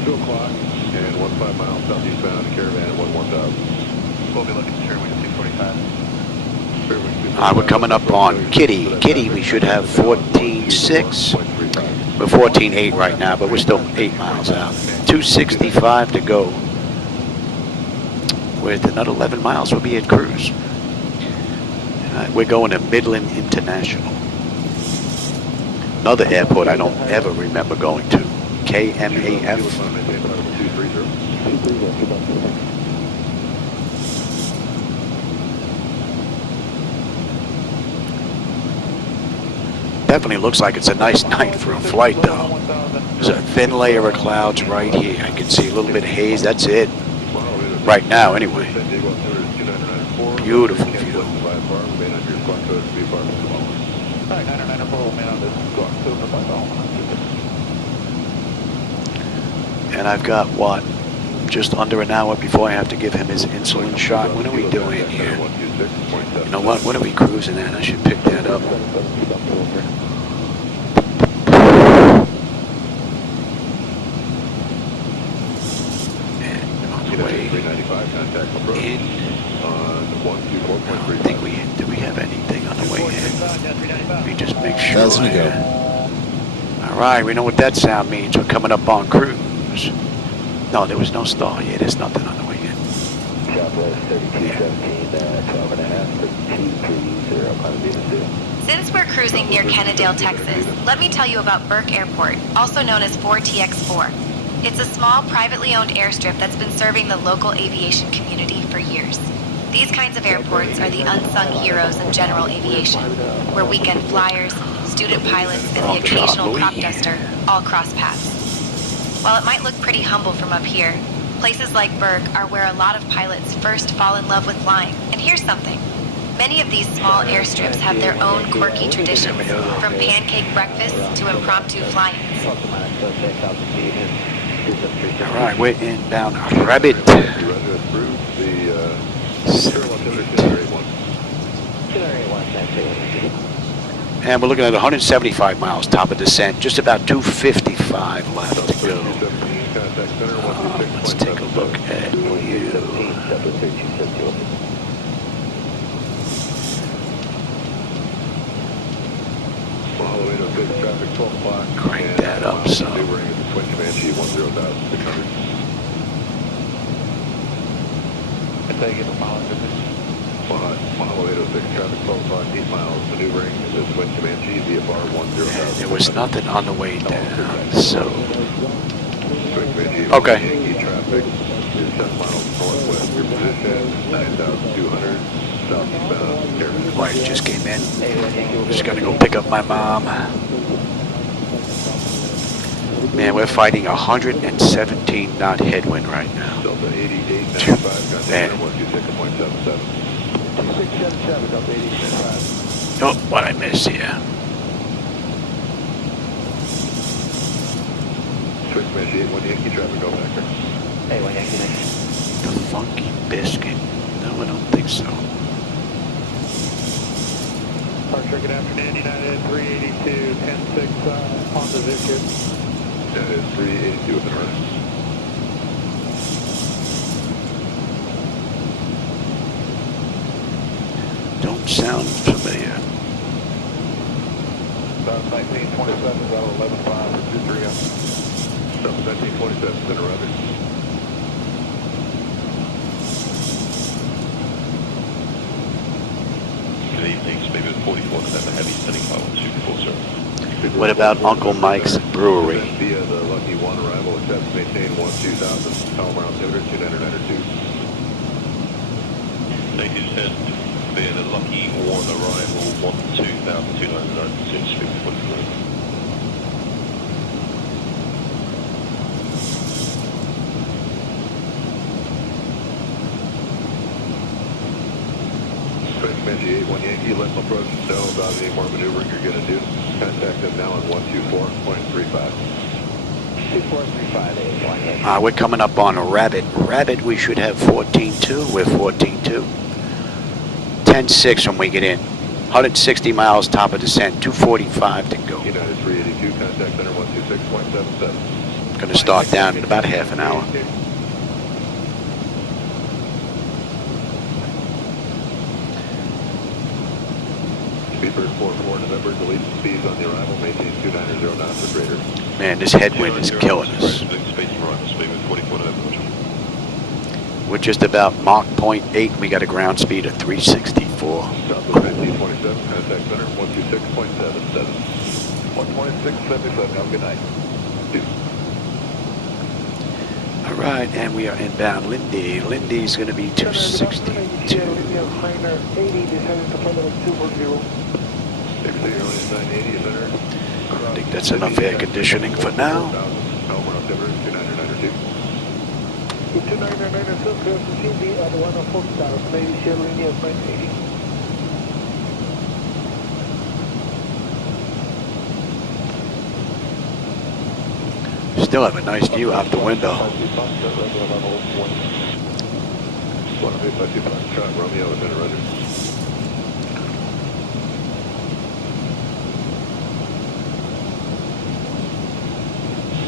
2 o'clock and 15 miles southeastbound, caravan 1000. We'll be looking at clear wings 245. We're coming up on Kitty. Kitty, we should have 14.6. We're 14.8 right now, but we're still 8 miles out. 265 to go. With another 11 miles, we'll be at cruise. We're going to Midland International. Another airport I don't ever remember going to. KMAF. Definitely looks like it's a nice night for a flight, though. There's a thin layer of clouds right here. I can see a little bit of haze. That's it. Right now, anyway. Beautiful view. And I've got, what, just under an hour before I have to give him his insulin shot. What are we doing here? You know what? What are we cruising at? I should pick that up. And on the way in, I don't think do we have anything on the way in? Let me just make sure. All right, we know what that sound means. We're coming up on cruise. No, there was no stall. Yeah, there's nothing on the way in. Southwest 3217, 12.5, Since we're cruising near KDAL, Texas, let me tell you about Burke Airport, also known as 4TX4. It's a small, privately owned airstrip that's been serving the local aviation community for years. These kinds of airports are the unsung heroes of general aviation, where weekend flyers, student pilots, and the occasional crop duster all cross paths. While it might look pretty humble from up here, places like Burke are where a lot of pilots first fall in love with flying. And here's something. Many of these small airstrips have their own quirky traditions, from pancake breakfasts to impromptu fly-ins. All right, we're inbound Rabbit. And we're looking at 175 miles, top of descent, just about 255 left to go. Let's take a look at you. Crank that up some. taking the mile 806, traffic 12 on 8 miles, maneuvering this wind Comanche VFR 10,000. There was nothing on the way down, so... Okay. Yankee traffic, 7 miles northwest, your position, 9,200, southeastbound, airline. Wife just came in. Just gonna go pick up my mom. Man, we're fighting 117 knot headwind right now. Delta 88, 95, Man. 126.77. 2677, Delta 88, Oh, what I miss here. Switch Comanche 81 Yankee traffic, go back there. Hey, 1 Yankee next. The funky biscuit. No, I don't think so. Departure, good afternoon, United 382, 10-6 on position. That is 382 with the run. Don't sound familiar. South 1927, about 11.5 or 23 up. South 1927, center rudder. Good evening, speed 44, November heavy, standing by 124, sir. What about Uncle Mike's Brewery? Via the Lucky 1 arrival, accept maintain 12000, Palomar altimeter 2992. Native 10, via the Lucky 1 arrival, 122,296, speed 44. Comanche 81 Yankee, let them approach and know about any more maneuvering you're going to do. Contact them now on 124.35. 2435, We're coming up on a Rabbit. Rabbit, we should have 14.2. We're 14.2. 10.6 when we get in. 160 miles top of descent. 245 to go. United 382, contact center 126.77. Going to start down in about half an hour. Speedbird 44 November, delete speeds on the arrival, maintain 290 knots or greater. Man, this headwind is killing us. We're just about Mach 0.8. We got a ground speed of 364. Southwest 1927, contact center 126.77. 126.77, have a good night. All right, and we are inbound Lindy. Lindy's going to be 262. I think that's enough air conditioning for now. Still have a nice view out the window.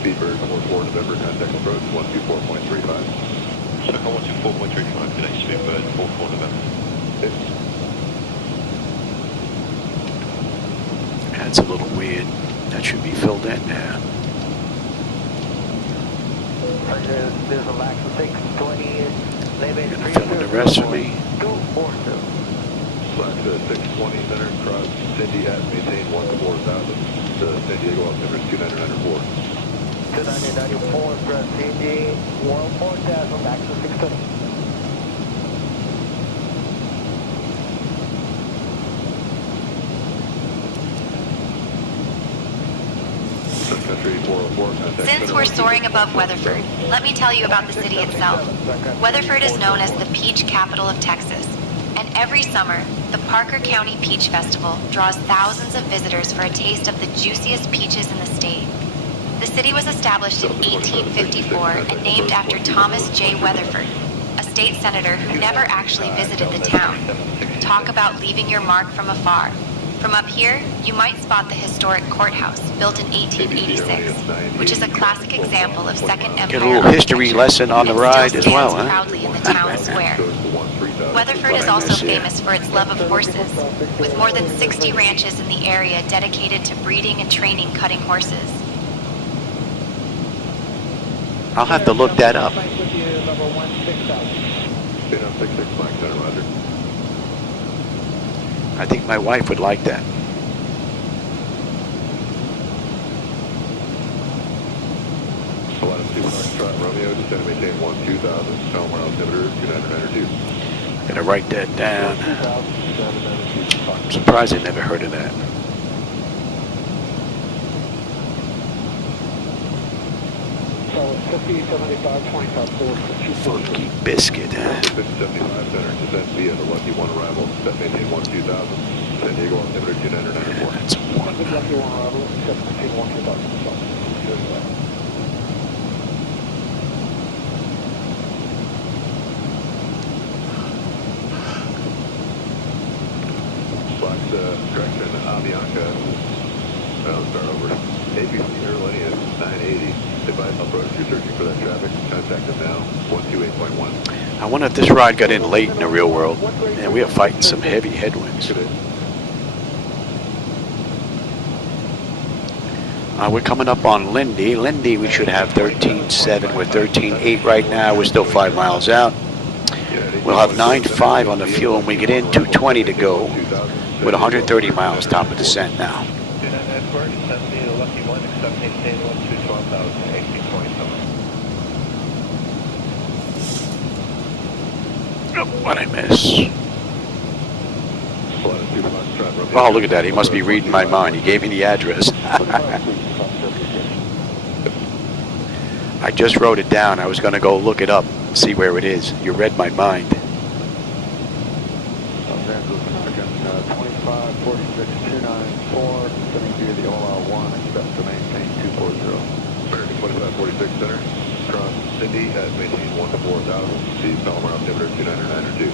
Speedbird 44 November, contact approach 124.35. Second 124.35, good day, Speedbird 44 November. That's a little weird. That should be filled in now. There's a lack of 620. Gonna fill in the rest for me. Slack 620 center, cross Cindy at maintain 14000. The San Diego altimeter is 2994. 2994, cross Cindy, 14000, back to 620. Since we're soaring above Weatherford, let me tell you about the city itself. Weatherford is known as the peach capital of Texas, and every summer, the Parker County Peach Festival draws thousands of visitors for a taste of the juiciest peaches in the state. The city was established in 1854 and named after Thomas J. Weatherford, a state senator who never actually visited the town. Talk about leaving your mark from afar. From up here, you might spot the historic courthouse, built in 1886, which is a classic example of Second Empire. Get a little history lesson on the ride as well, huh? Proudly in the town square. Weatherford is also famous for its love of horses, with more than 60 ranches in the area dedicated to breeding and training cutting horses. I'll have to look that up. Vietnam 66 Mike Center, roger. I think my wife would like that. Flight 2 Foxtrot Romeo, descend and maintain 12000, Laminar altimeter 2992. I'm gonna write that down. I'm surprised I never heard of that. Funky biscuit. 5075 center, descend via the Lucky 1 arrival, set maintain 12000, San Diego altimeter 2994. That's one. Lucky 1 arrival, set maintain 12000. Correction, Avianca. I'll start over. ABC Airlines 980. Advise approach, you're searching for that traffic. Contact them now. 128.1. I wonder if this ride got in late in the real world. And we are fighting some heavy headwinds. We're coming up on Lindy. Lindy, we should have 13.7. We're 13.8 right now. We're still 5 miles out. We'll have 9.5 on the fuel when we get in. 220 to go. With 130 miles top of descent now. Oh, what I miss? Oh, look at that. He must be reading my mind. He gave me the address. I just wrote it down. I was going to go look it up, see where it is. You read my mind. 294, sending via the OL1, expect to maintain 240. American 2546 center, cross Cindy at maintain 14000, see Laminar altimeter 2992.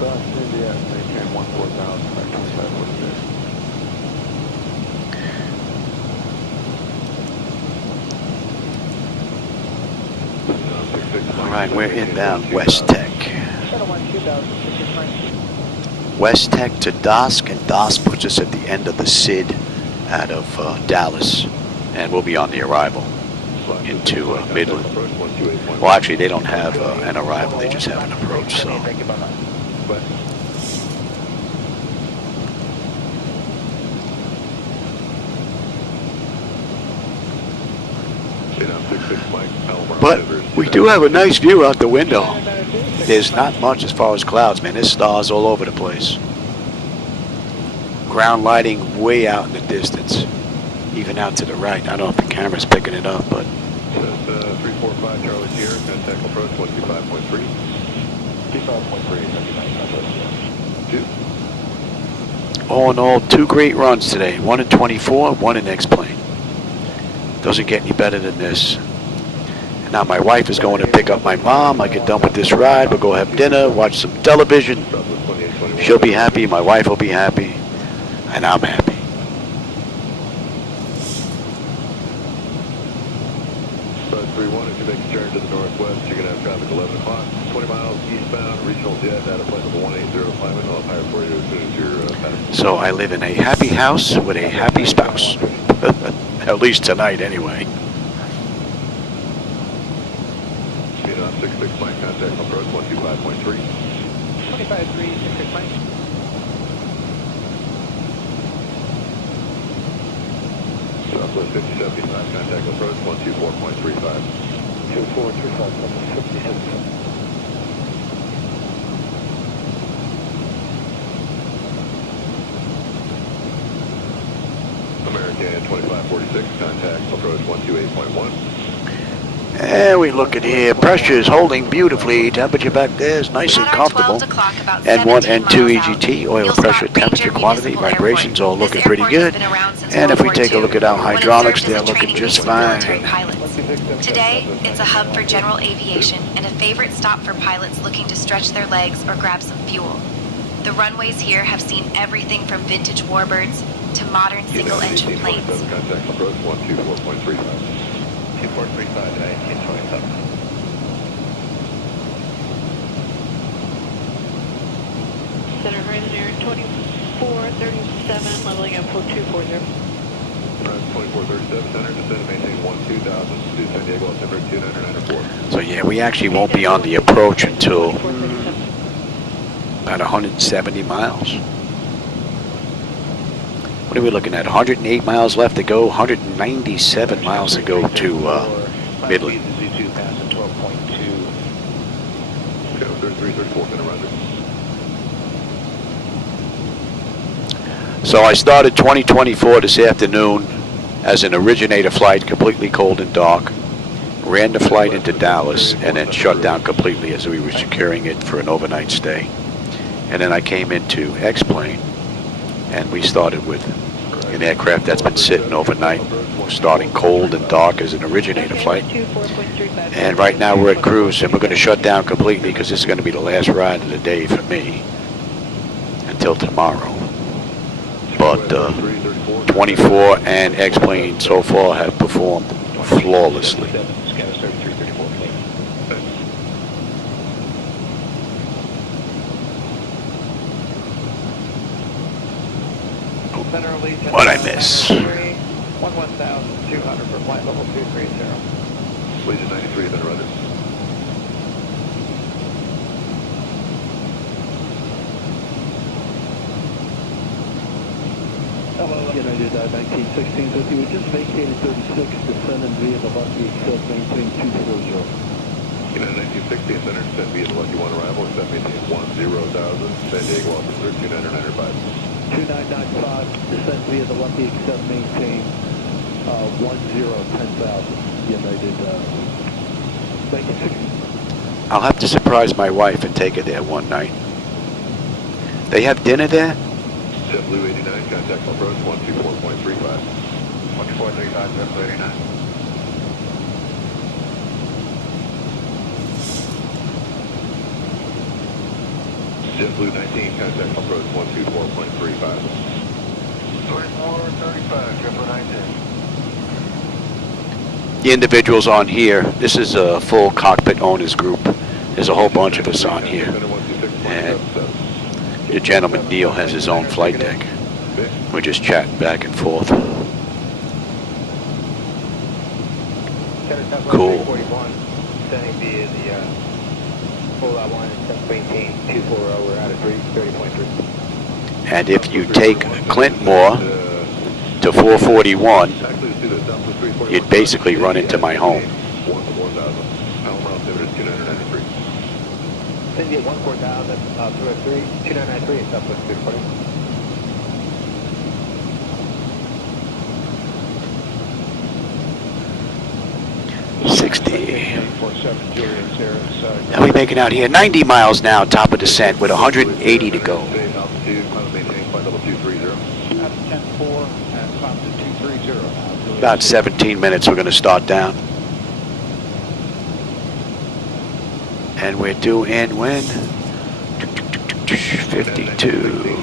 Cross Cindy at maintain 14000, back 2546. All right, we're inbound West Tech. West Tech to DOSXX, and DOSXX puts us at the end of the SID out of Dallas, and we'll be on the arrival into Midland. Well, actually, they don't have an arrival; they just have an approach. So. But we do have a nice view out the window. There's not much as far as clouds, man. There's stars all over the place. Ground lighting way out in the distance. Even out to the right. I don't know if the camera's picking it up, but... 345 Charlie Sierra, contact approach 125.3. 25.3, all in all, 2 great runs today. 1 in 24, 1 in X-Plane. Doesn't get any better than this. And now my wife is going to pick up my mom. I get done with this ride. We'll go have dinner, watch some television. She'll be happy. My wife will be happy. And I'm happy. Bus 31, if you make a turn to the northwest, you're going to have traffic 11 o'clock. 20 miles eastbound, regional jet, out of flight number 180, climbing. I'll hire for you as soon as you're passing. So I live in a happy house with a happy spouse. At least tonight, anyway. Vietnam 66 Mike, contact approach 125.3. 25.3, 66 Mike. Southwest 5075, contact approach 124.35. 2435, 56. American 2546, contact approach 128.1. And we look at here. Pressure is holding beautifully. Temperature back there is nice and comfortable. N1, N2, EGT, oil pressure, temperature, quantity, vibrations all looking pretty good. And if we take a look at our hydraulics, they're looking just fine. Today, it's a hub for general aviation and a favorite stop for pilots looking to stretch their legs or grab some fuel. The runways here have seen everything from vintage warbirds to modern single-engine planes. Contact approach 124.35. 2435 today, 1827. Center Ryanair 2437, leveling up for 240. 2437 center, descend and maintain 12,000 to San Diego, altimeter 2994. So yeah, we actually won't be on the approach until about 170 miles. What are we looking at? 108 miles left to go, 197 miles to go to Midland. Z2 passing 12.2. Channel 33, 34, minute run. So I started 2024 this afternoon as an originator flight, completely cold and dark. Ran the flight into Dallas and then shut down completely as we were securing it for an overnight stay. And then I came into X-Plane and we started with an aircraft that's been sitting overnight, starting cold and dark as an originator flight. And right now we're at cruise and we're going to shut down completely because this is going to be the last ride of the day for me until tomorrow. But 24 and X-Plane so far have performed flawlessly. What'd I miss? 11,200 for flight level 230. Legion 93, then run it. United 1916, so if you would just vacated 36, descending via the Lucky Except maintain 240. United 1916, center, descend via the Lucky 1 arrival, except maintain 10,000, San Diego, altimeter 2995. 2995, descend via the Lucky Except maintain 10,000. United 1916. I'll have to surprise my wife and take her there one night. They have dinner there? JetBlue 89, contact approach 124.35. 12435, JetBlue 89. JetBlue 19, contact approach 124.35. 3435, JetBlue 19. The individuals on here, this is a full cockpit owners group. There's a whole bunch of us on here. And the gentleman, Neil, has his own flight deck. We're just chatting back and forth. Cool. Sending via the full out line and 240, we're out of 30.3. And if you take Clintmore to 441, you'd basically run into my home. Send you 14,000, 2993, Southwest 240. How are we making out here? 90 miles now, top of descent, with 180 to go. About 17 minutes, we're going to start down. And we're due in when? 52.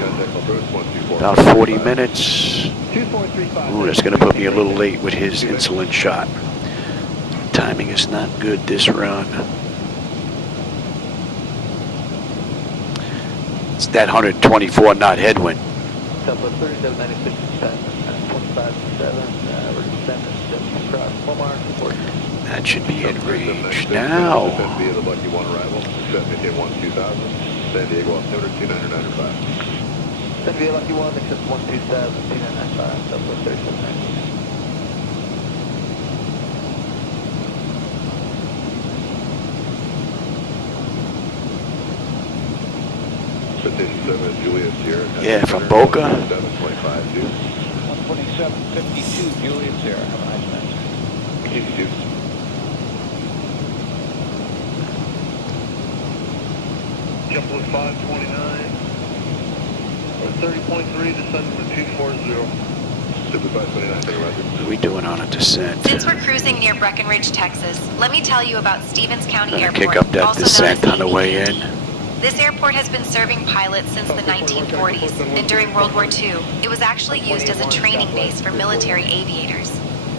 About 40 minutes. Ooh, that's going to put me a little late with his insulin shot. Timing is not good this run. It's that 124 knot headwind. Southwest 3796, 25.7, we're descending, cross Lamar, That should be in range now. Via the Lucky 1 arrival, set maintain 12,000, San Diego, altimeter 2995. Send via Lucky 1, except 12,000, 2995, Southwest 3796. Station 7, Juliet Sierra. Yeah, from Boca. 725, 127.52, Juliet Sierra, have a nice night. 82. JetBlue 529, 30.3, descending to 240. What are we doing on a descent? Since we're cruising near Breckenridge, Texas, let me tell you about Stevens County Gonna Airport, kick up that also descent known on as the way in. This airport has been serving pilots since the 1940s, and during World War II, it was actually used as a training base for military aviators.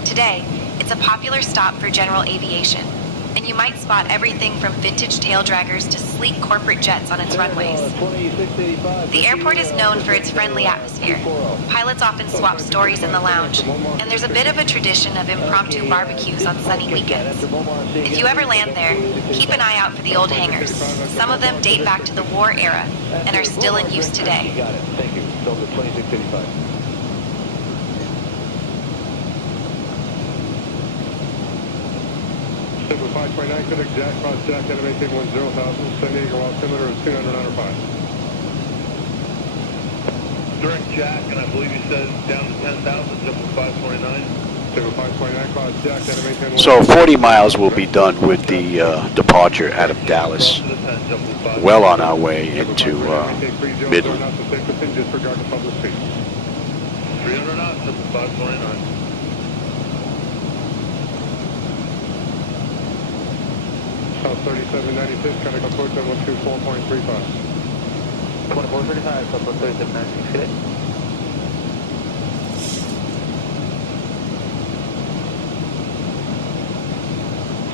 Today, it's a popular stop for general aviation. and you might spot everything from vintage tail draggers to sleek corporate jets on its runways. The airport is known for its friendly atmosphere. Pilots often swap stories in the lounge, and there's a bit of a tradition of impromptu barbecues on sunny weekends. If you ever land there, keep an eye out for the old hangars. Some of them date back to the war era and are still in use today. Got it. Thank you. Delta 2685. Silver 529, good exact cross jack, maintain 10,000, San Diego altimeter is 295. Direct jack, and I believe you said down to 10,000, Silver 529. Silver 529, cross jack, maintain 10,000. So 40 miles will be done with the departure out of Dallas. Well on our way into Midland. Disregard the public speed. 300 knots, Silver 529. South 3796, trying to come towards 124.35. 2435, South 3796, good.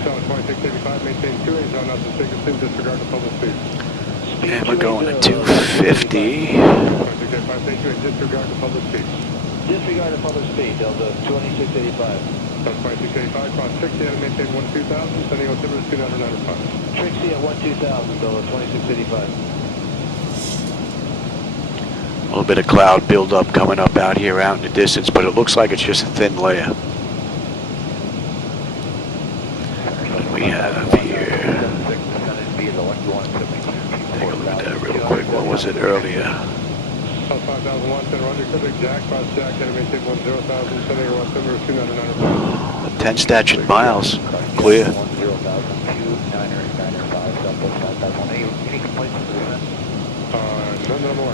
South 2685, maintain 2A zone out to Dickinson, disregard the public speed. And we're going to 250. 2685, thank you, and disregard the public speed. Disregard the public speed, Delta 2685. South 2685, cross Trixie and maintain 12,000, sending altimeter is 295. Trixie at 12,000, Delta 2685. A little bit of cloud buildup coming up out here out in the distance, but it looks like it's just a thin layer. And we have here, take a look at that real quick. What was it earlier? South 5001, center under Quebec, Jack, cross Jack, and maintain 10,000, sending altimeter is 295. 10 statute miles, clear.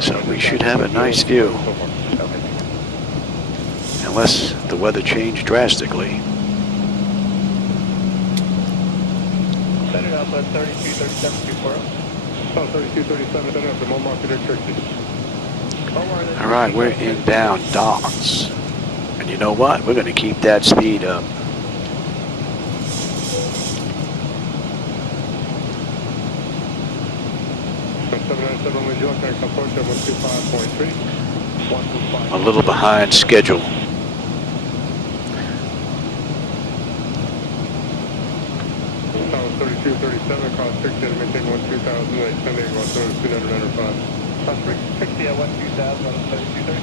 So we should have a nice view. Unless the weather changed drastically. Center up at 323724. South 3237, center up to Mont Market Trixie. Alright, we're inbound docks. And you know what? We're going to keep that speed up. A little behind schedule. South 3237, cross 60 and maintain 12,000, sending altimeter is 295. South 60 at 12,000 on 3230.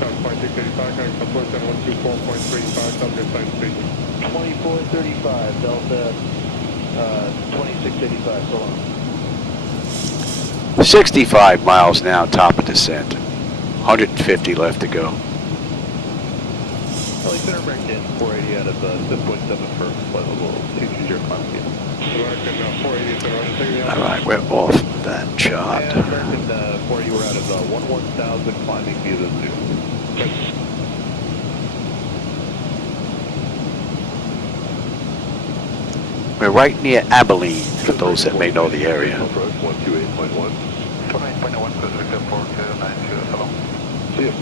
South 2685, going to approach at 124.35, Delta sign speed. 2435, Delta 2685, so long. 65 miles now, top of descent. 150 left to go. Well, center break in 480 out of 7.7 for flight level 220 climb speed. Alright, we're off that chart. And American 480, we're out of 11,000 climbing via the zoo. We're right near Abilene, for those that may know the area. Approach 128.1. 28.1, Pacific 4292, hello. See you.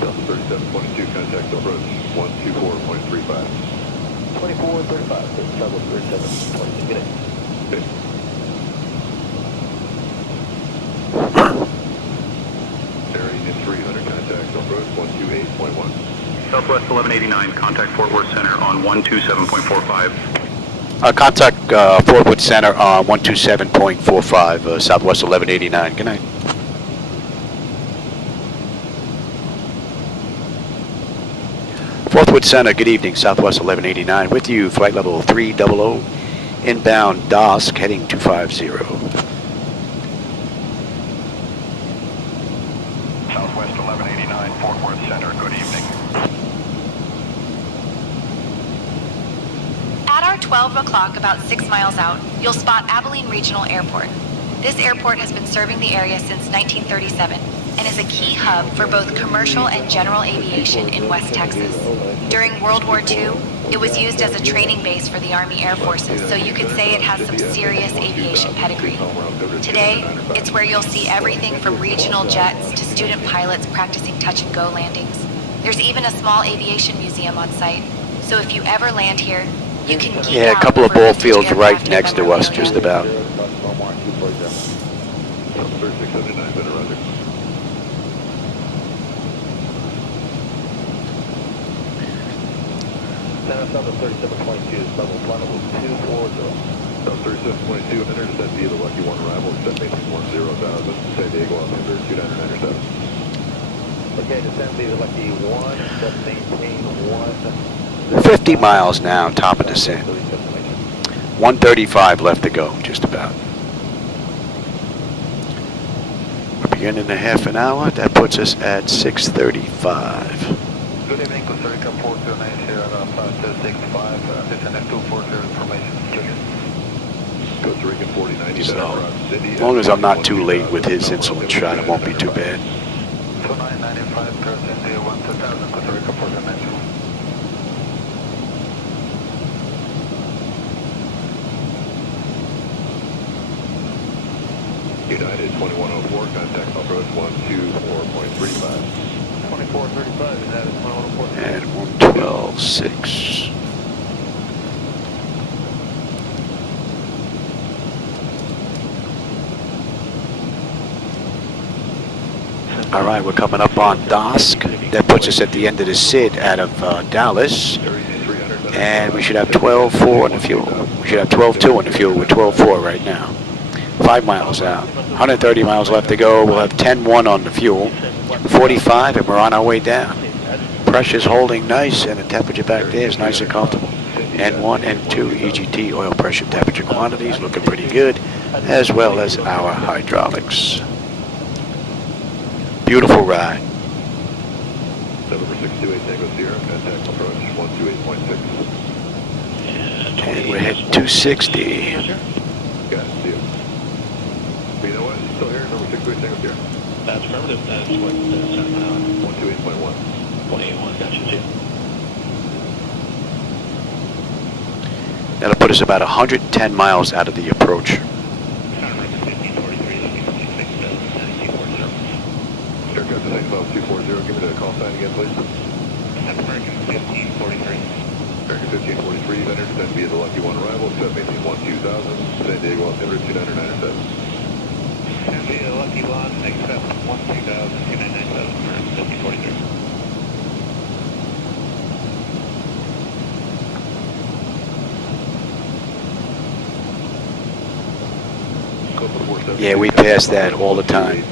South 3722, contact approach 124.35. 2435, South 3722, get it. Okay. Area 300, contact approach 128.1. Southwest 1189, contact Fort Worth Center on 127.45. Contact Fort Worth Center on 127.45, Southwest 1189. Good night. Fort Worth Center, good evening, Southwest 1189. With you, flight level 300, inbound DOSXX, heading 250. Southwest 1189, Fort Worth Center, good evening. At our 12 o'clock, about 6 miles out, you'll spot Abilene Regional Airport. This airport has been serving the area since 1937. and is a key hub for both commercial and general aviation in West Texas. During World War II, it was used as a training base for the Army Air Forces, so you could say it has some serious aviation pedigree. Today, it's where you'll see everything from regional jets to student pilots practicing touch-and-go landings. There's even a small aviation museum on site, so if you ever land here, you can geek Yeah, a out couple of over ball vintage fields right aircraft next to us, memorabilia. just about. 3679, better roger. South 3722, level final was 240. South 3722, intercept via the Lucky 1 arrival, set maintain 10,000, San Diego altimeter 2997. Okay, descend via the Lucky 1, set maintain 1. 50 miles now, top of descent. 135 left to go, just about. We're beginning in half an hour. That puts us at 6:35. Good evening, Costa Rica 429 here at 5265, descending 240 information. Costa Rica 4090, So, as long as I'm not too late with his insulin shot, it won't be too bad. 2995, India 1000, Costa Rica 429. United 2104, contact approach 124.35. 2435, is that 2104? And 112.6. All right, we're coming up on DOSXX. That puts us at the end of the SID out of Dallas. And we should have 12.4 on the fuel. We should have 12.2 on the fuel. We're 12.4 right now. 5 miles out. 130 miles left to go. We'll have 10.1 on the fuel. 45, and we're on our way down. Pressure's holding nice, and the temperature back there is nice and comfortable. N1, N2, EGT, oil pressure temperature quantities looking pretty good, as well as our hydraulics. Beautiful ride. November 628 Tango Sierra, contact approach 128.6. And we're heading 260. Got it, see you. But you know what, still here, number 628 Tango Sierra. That's affirmative. That's what the 128.1. 181, gotcha, too. That'll put us about 110 miles out of the approach. Aircraft design above 240, give me the call sign again, please. That's American 1543. American 1543, vendor descend via the Lucky 1 arrival, set maintain 12000, San Diego altimeter 2997. Descend via the Lucky 1, accept 12000, 2997, American 1543. Yeah, we pass that all the time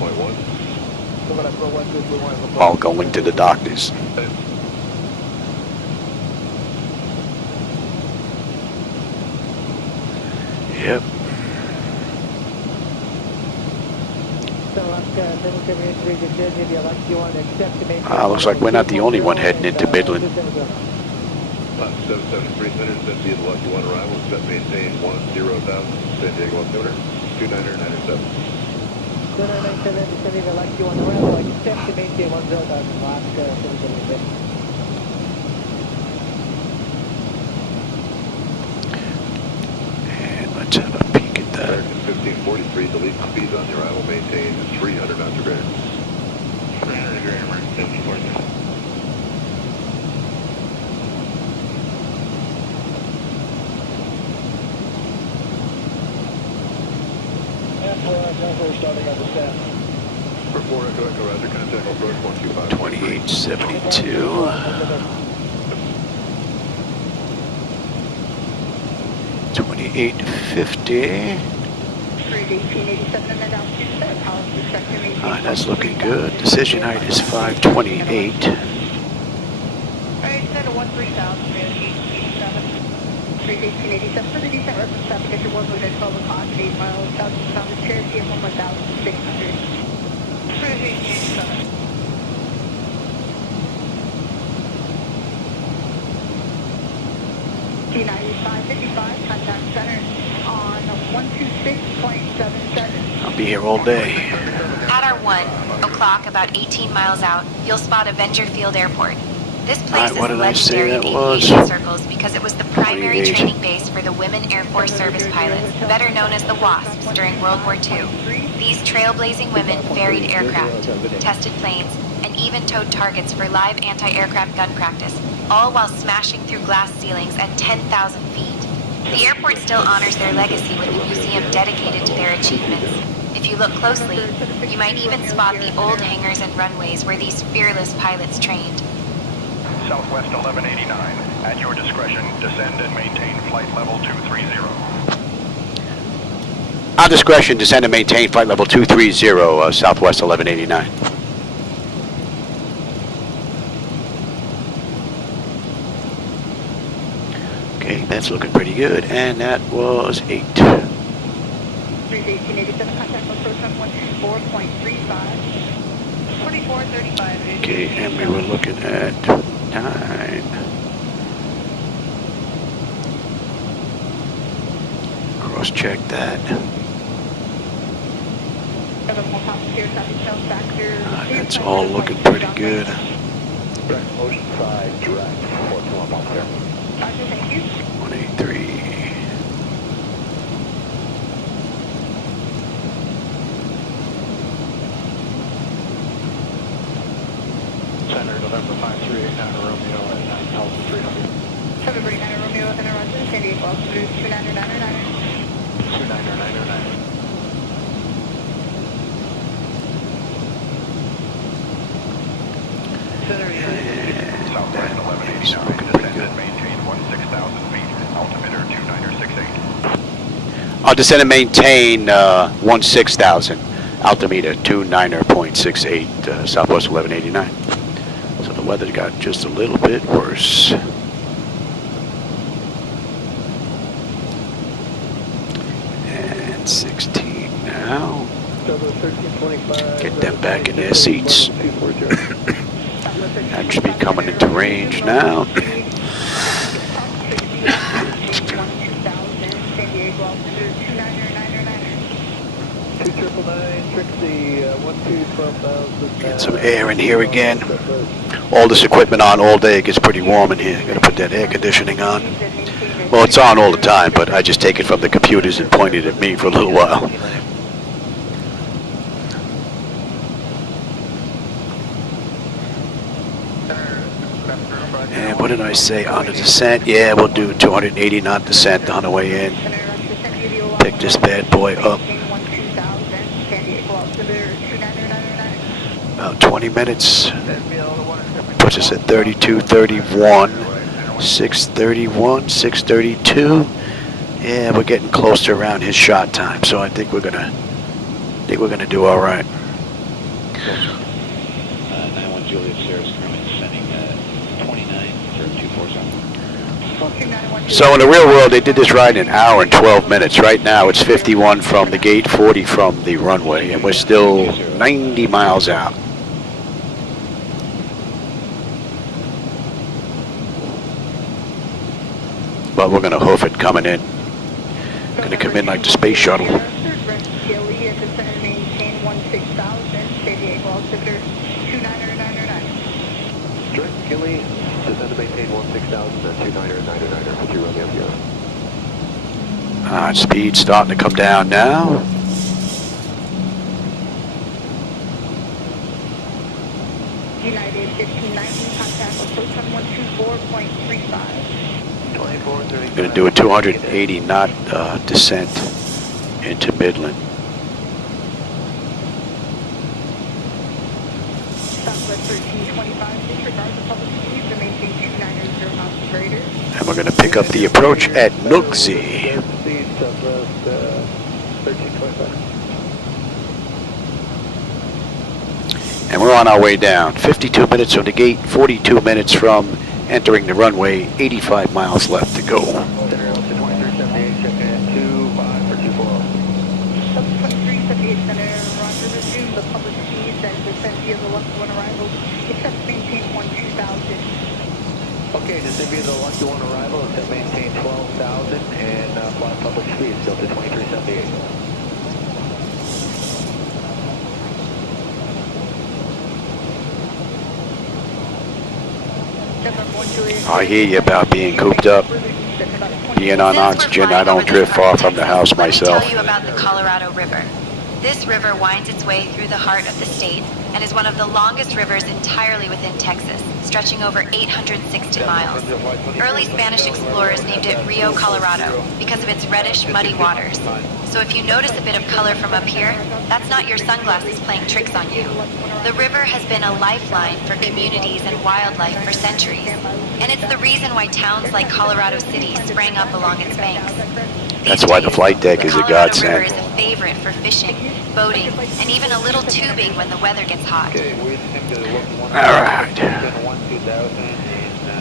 while going to the doctors. Yep. Looks like we're not the only one heading into Midland. 773 vendor descend via the Lucky 1 arrival, set maintain 10,000, San Diego altimeter 2997. 2997, descending the Lucky 1 arrival, accept to maintain 10,000, Alaska 777. And let's have a peek at that. American 1543, delete speeds on the arrival, maintain 300 knots or greater. 300 degree, American 1543. We're starting on the staff. For 4 Echo Echo, roger, contact approach 125. 2872. 2850. That's looking good. Decision height is 528. Alright, send a 13,000, 31887 for the descent reference traffic at your warm at 12 o'clock at 8 miles south of Cherokee at 11,600. 31887. T9555, contact center on 126.77. I'll be here all day. At At our 1 o'clock, about 18 miles out, you'll spot Avenger Field Airport. This place is legendary in aviation circles because it was the primary training base for the Women Air Force Service pilots, better known as the WASPs, during World War II. These trailblazing women ferried aircraft, tested planes, and even towed targets for live anti-aircraft gun practice, all while smashing through glass ceilings at 10,000 feet. The airport still honors their legacy with a museum dedicated to their achievements. If you look closely, you might even spot the old hangars and runways where these fearless pilots trained. Southwest 1189, at your discretion, descend and maintain flight level 230. Our discretion, descend and maintain flight level 230, Southwest 1189. Okay, that's looking pretty good, and that was 8. 1887, contact approach on 124.35. 2435. Okay, and we were looking at 9. Cross-check that. That's all looking pretty good. Oceanside direct, 421 there. 183. Center, November 5389 Romeo at 9,300. November 89 Romeo and Roger, San Diego, altitude 29909. 29909. Southwest 1189, descend and maintain 16,000 feet, altimeter 2968. I'll descend and maintain 16,000, altimeter 29.68, Southwest 1189. So the weather got just a little bit worse. And 16 now. Get them back in their seats. That should be coming into range now. Get some air in here again. All this equipment on all day. It gets pretty warm in here. Gotta put that air conditioning on. Well, it's on all the time, but I just take it from the computers and point it at me for a little while. And what did I say on the descent? Yeah, we'll do 280 knot descent on the way in. Pick this bad boy up. About 20 minutes. Puts us at 32:31, 6:31, 6:32. Yeah, we're getting close to around his shot time, so I think we're gonna do all right. 91 Juliet Sierra Scrimmage sending 29 for 247. So in the real world, they did this ride in an hour and 12 minutes. Right now, it's 51 from the gate, 40 from the runway, and we're still 90 miles out. But we're going to hoof it coming in. Going to come in like the space shuttle. Direct Gilly, descend to maintain 16,000 at 29909 for 3 Romeo Sierra. Speed starting to come down now. United 1519, contact approach on 124.35. Going to do a 280 knot descent into Midland. Southwest 1325, disregard the public speed to maintain 290 knots greater. And we're going to pick up the approach at Nooksy. And we're on our way down. 52 minutes from the gate, 42 minutes from entering the runway, 85 miles left to go. Okay, descend via the Lucky 1 arrival, and maintain 12,000 and fly public speed, still to 2378. I hear you about being cooped up. Being on oxygen, I don't drift far from the house myself. Let me tell you about the Colorado River. This river winds its way through the heart of the state and is one of the longest rivers entirely within Texas, stretching over 860 miles. Early Spanish explorers named it Rio Colorado because of its reddish, muddy waters. So if you notice a bit of color from up here, that's not your sunglasses playing tricks on you. The river has been a lifeline for communities and wildlife for centuries, and it's the reason why towns like Colorado City sprang up along its banks. That's why the flight deck is a Colorado godsend. River is a favorite for fishing, boating, and even a little tubing when the weather gets hot. Alright.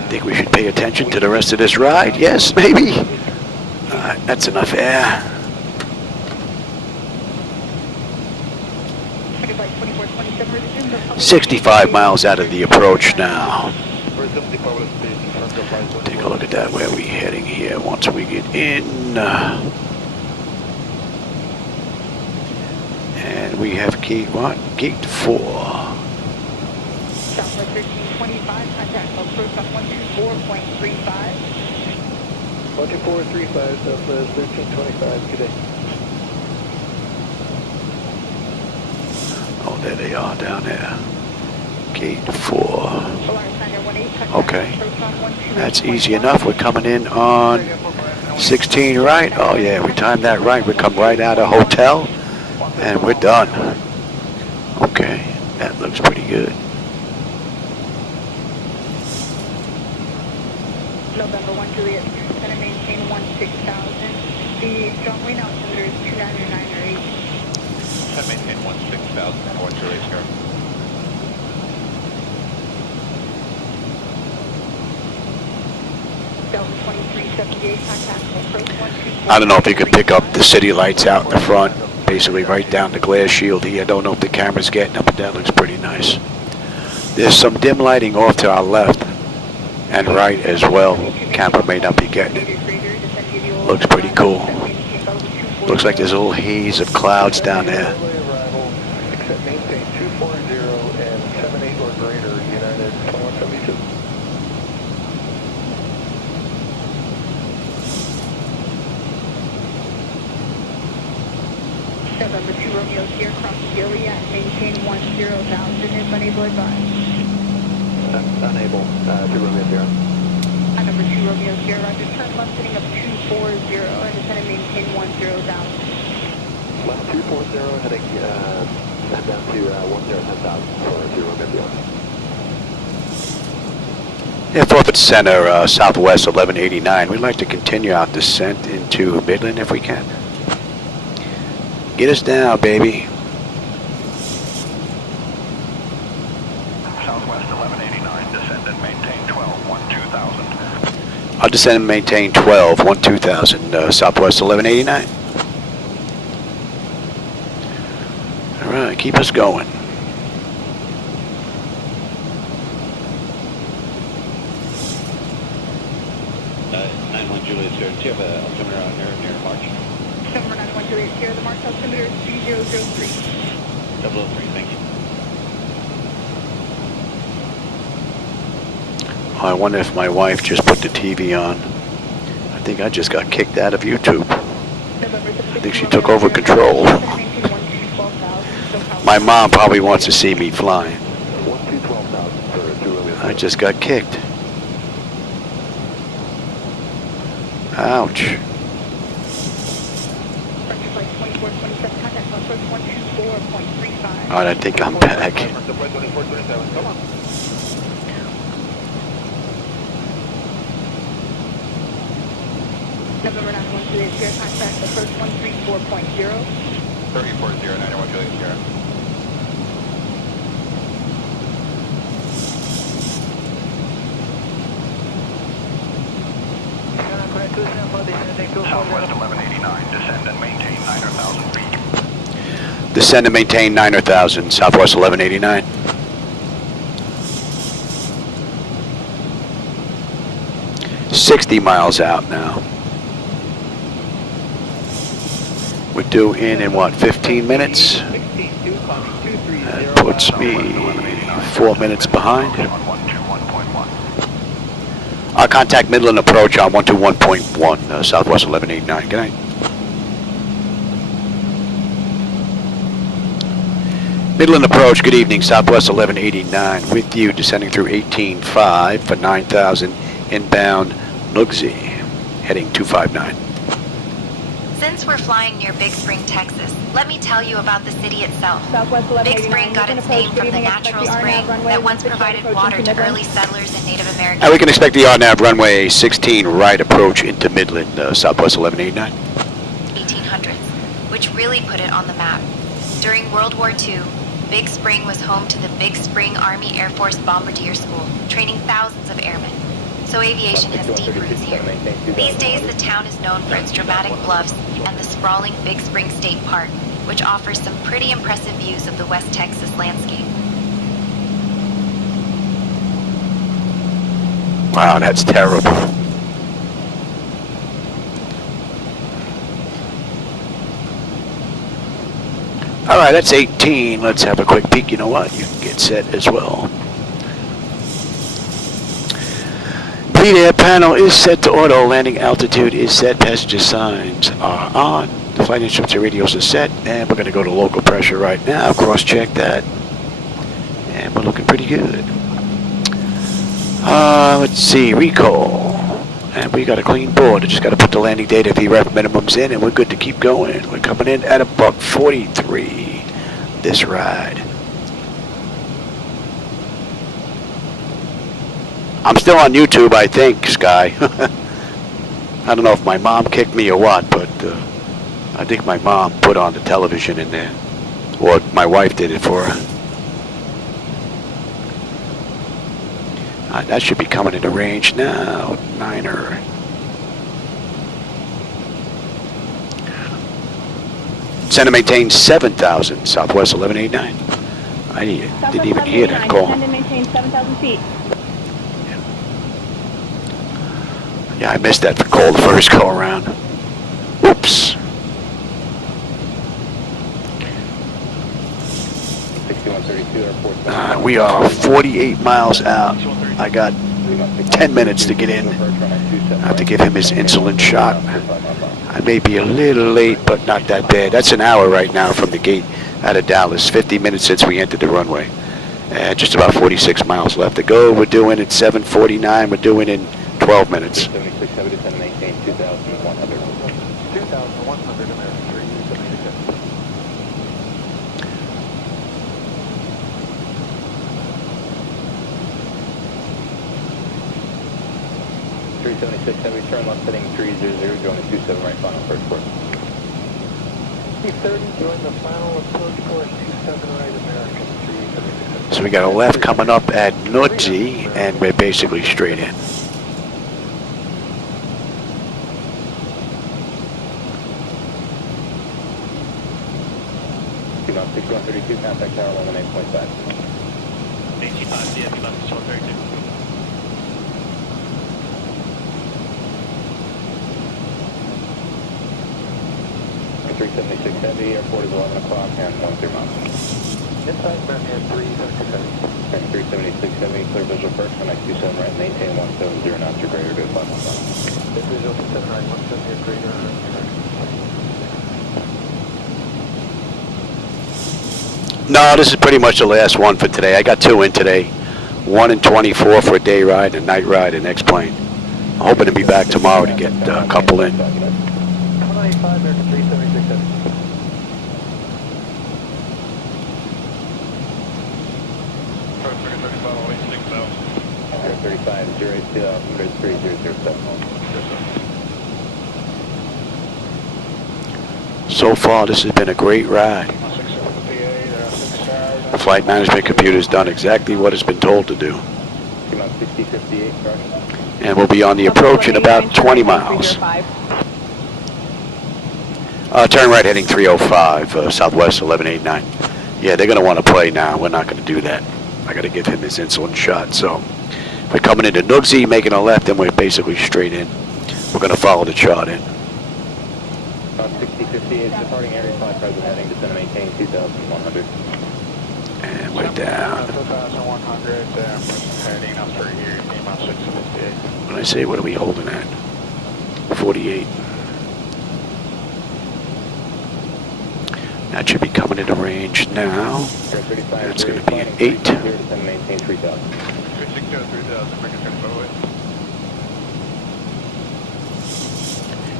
Think we should pay attention to the rest of this ride? Yes, maybe? Alright, that's enough air. Flight 65 miles out of the approach now. Take a look at that, where we heading here once we get in. And we have gate 4. Southwest 1325, contact approach on 124.35. 12435, Southwest 1325, good day. Oh, there they are down there. Gate 4. Okay. That's easy enough. We're coming in on 16 right. Oh yeah, we timed that right. We come right out of hotel and we're done. Okay, that looks pretty good. November 1 Juliet, center maintain 16,000. The strong wind altimeter is 299 or 8. Center maintain 16,000, 1 Juliet here. I don't know if you can pick up the city lights out in the front, basically right down the glare shield here. I don't know if the camera's getting up, but that looks pretty nice. There's some dim lighting off to our left and right as well. Camera may not be getting it. Looks pretty cool. Looks like there's a little haze of clouds down there. Maintain 240 and 78 or greater, United 2172. November 2 Romeo here, cross Gilead, maintain 10,000, is unable advised. Unable, 2 Romeo here. Number 2 Romeo here, roger, turn left heading up 240 and descend and maintain 10,000. Left 240 heading head down to 10,000 for 2 Romeo here. Airport Center, Southwest 1189. We'd like to continue our descent into Midland if we can. Get us down, baby. Southwest 1189, descend and maintain 12, 12,000. I'll descend and maintain 12, 12,000, Southwest 1189. All right, keep us going. Juliet Sierra, do you have an altimeter on there near March? Number 91 Juliet Sierra, the March altimeter is 3003. 003, thank you. I wonder if my wife just put the TV on. I think I just got kicked out of YouTube. I think she took over control. My mom probably wants to see me flying. I just got kicked. Ouch. Alright, I think I'm back. November 91 Juliet Sierra, contact approach 134.0. 3040, 91 Juliet Sierra. Southwest 1189, descend and maintain 9,000 feet. Descend and maintain 9,000, Southwest 1189. $60 miles out now. We're due in what, 15 minutes? That puts me 4 minutes behind. Contact Midland approach on 121.1, Southwest 1189. Good night. Midland approach, good evening, Southwest 1189 with you, descending through 18.5 for 9,000 inbound Nooksy, heading 259. Since we're flying near Big Spring, Texas, let me tell you about the city itself. Southwest Big 1189. Spring got its name from the natural spring that once provided water to early settlers and Native Americans. And we can expect the RNAV runway 16 right approach into Midland, Southwest 1189. 1800s, which really put it on the map. During World War II, Big Spring was home to the Big Spring Army Air Force Bombardier School, training thousands of airmen. So aviation has deep roots here. These days, the town is known for its dramatic bluffs and the sprawling Big Spring State Park, which offers some pretty impressive views of the West Texas landscape. Wow, that's terrible. All right, that's 18. Let's have a quick peek. You know what? You can get set as well. Fleet air panel is set to auto. Landing altitude is set. Passenger signs are on. The flight instructor radios are set. And we're going to go to local pressure right now. Cross-check that. And we're looking pretty good. Let's see. Recall. And we got a clean board. I just got to put the landing data VREF minimums in, and we're good to keep going. We're coming in at about 43 this ride. I'm still on YouTube, I think, Sky. I don't know if my mom kicked me or what, but I think my mom put on the television in there. Or my wife did it for her. That should be coming into range now. Niner. Center maintain 7,000, Southwest 1189. I didn't even hear that call. Descend and maintain 7,000 feet. Yeah, I missed that call the first go around. Oops. 6132 airport. We are 48 miles out. I got 10 minutes to get in. I have to give him his insulin shot. I may be a little late, but not that bad. That's an hour right now from the gate out of Dallas. 50 minutes since we entered the runway. Just about 46 miles left to go. We're doing at 7:49. We're doing in 12 minutes. 7670 to maintain 2,100. 2,100 American 376. 376 heavy, turn left heading 300, going to 27 right, final approach course. 330, join the final approach course 27 right, American 376. So we got a left coming up at Nooksy, and we're basically straight in. T-Mount 6132, contact tower 118.5. 85, yeah, T-Mount 6132. 376 heavy, airport is 11 o'clock and 13 miles. Inside Birmingham 376. And 376 heavy, clear visual first, connect 27 right, maintain 170 knots or greater to 5 miles. Clear visual 27 right, 170 or greater. No, this is pretty much the last one for today. I got two in today. 1 and 24 for a day ride and a night ride in X-Plane. I'm hoping to be back tomorrow to get a couple in. 195 American 376 heavy. 35, 080, So far, this has been a great ride. The flight management computer's done exactly what it's been told to do. And we'll be on the approach in about 20 miles. Turn right heading 305, Southwest 1189. Yeah, they're going to want to play now. We're not going to do that. I got to give him his insulin shot. So we're coming into Nooksy, making a left, and we're basically straight in. We're going to follow the chart in. 6058, departing area 5, present heading, descend and maintain 2,100. And Runway down. 2100, heading up for here, about 658. When I say what are we holding at? 48. That should be coming into range now. That's going to be an 8. Maintain 3000. 360,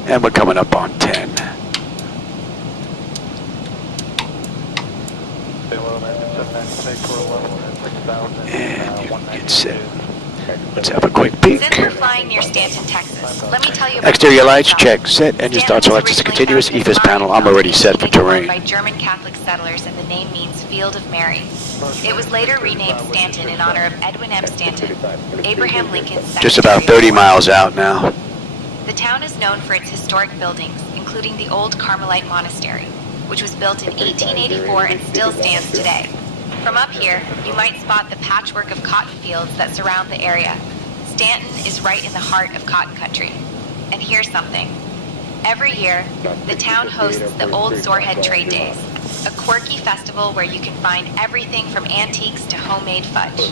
and we're coming up on 10. And you can get set. Let's have a quick peek. Since we're flying near Stanton, Texas, let me tell you about Exterior lights, check, set, engine start selected to continuous, EFIS panel, I'm already set for terrain. by German Catholic settlers, and the name means Field of Mary. It was later renamed Stanton in honor of Edwin M. Stanton, Abraham Lincoln's Just about 30 miles out now. The town is known for its historic buildings, including the old Carmelite Monastery, which was built in 1884 and still stands today. From up here, you might spot the patchwork of cotton fields that surround the area. Stanton is right in the heart of cotton country. And here's something. Every year, the town hosts the Old Sorehead Trade Days, a quirky festival where you can find everything from antiques to homemade fudge.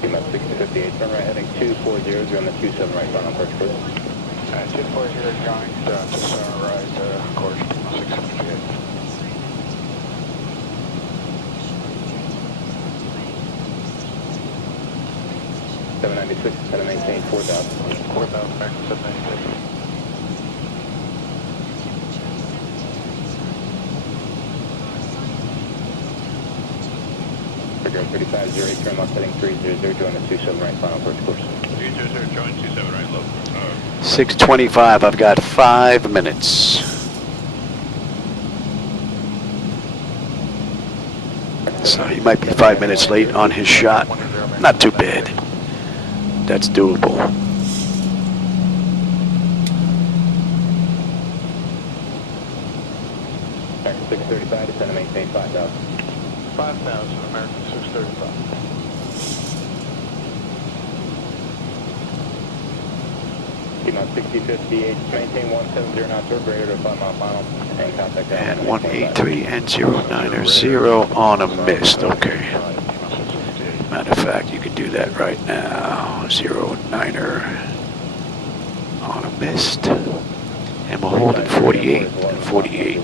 QMAF 6058, turn right heading 240, you're on the 27 right front on approach course. 240, going just right, course 658. 796, going to maintain 4,000. 4,000, back to 796. Figure 3508, turn left heading 300, join the 27 right final approach course. 300, join 27 right low. 6:25, I've got 5 minutes. So he might be 5 minutes late on his shot. Not too bad. That's doable. American 635, descend to maintain 5,000. 5,000, American 635. QMAF 6058, maintain 170 knots or greater to 5 mile final, and contact down. And 183 and 090 on a mist. Okay. Matter of fact, you can do that right now. 09er on a mist. And we'll hold at 48 and 48.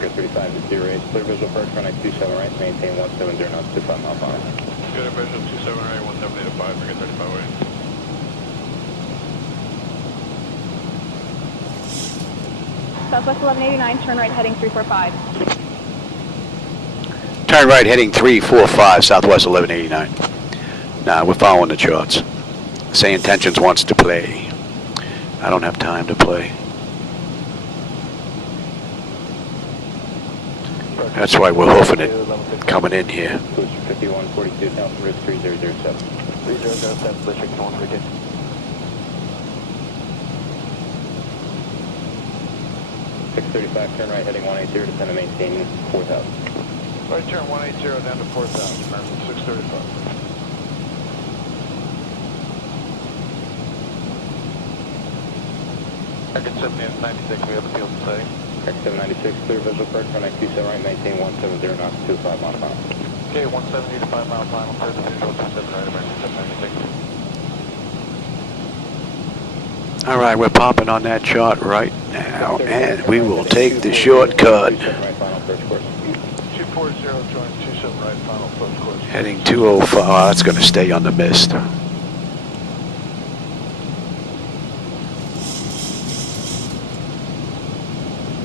Good 35 to 08, clear visual approach, runway 27 right, maintain 170 knots to 5 mile final. Good visual 27 right, 170 to 5, forget 35 right. Southwest 1189, turn right heading 345. Turn right heading 345, Southwest 1189. Nah, we're following the charts. SayIntentions wants to play. I don't have time to play. That's why we're hoofing it coming in here. Booster 5142, Delta Ridge 3007. 3007, Booster 5142. Turn right heading 180, descend to maintain 4,000. Right turn 180 down to 4,000, American 635. American 7096, we have the field in sight. American 796, clear visual approach, runway 27 right, maintain 170 knots to 5 mile final. Okay, 170 to 5 mile final, clear the visual 27 right, American 796. All right, we're popping on that chart right now, and we will take the shortcut. 240, join 27 right, final approach course. Heading 205, oh, that's going to stay on the mist.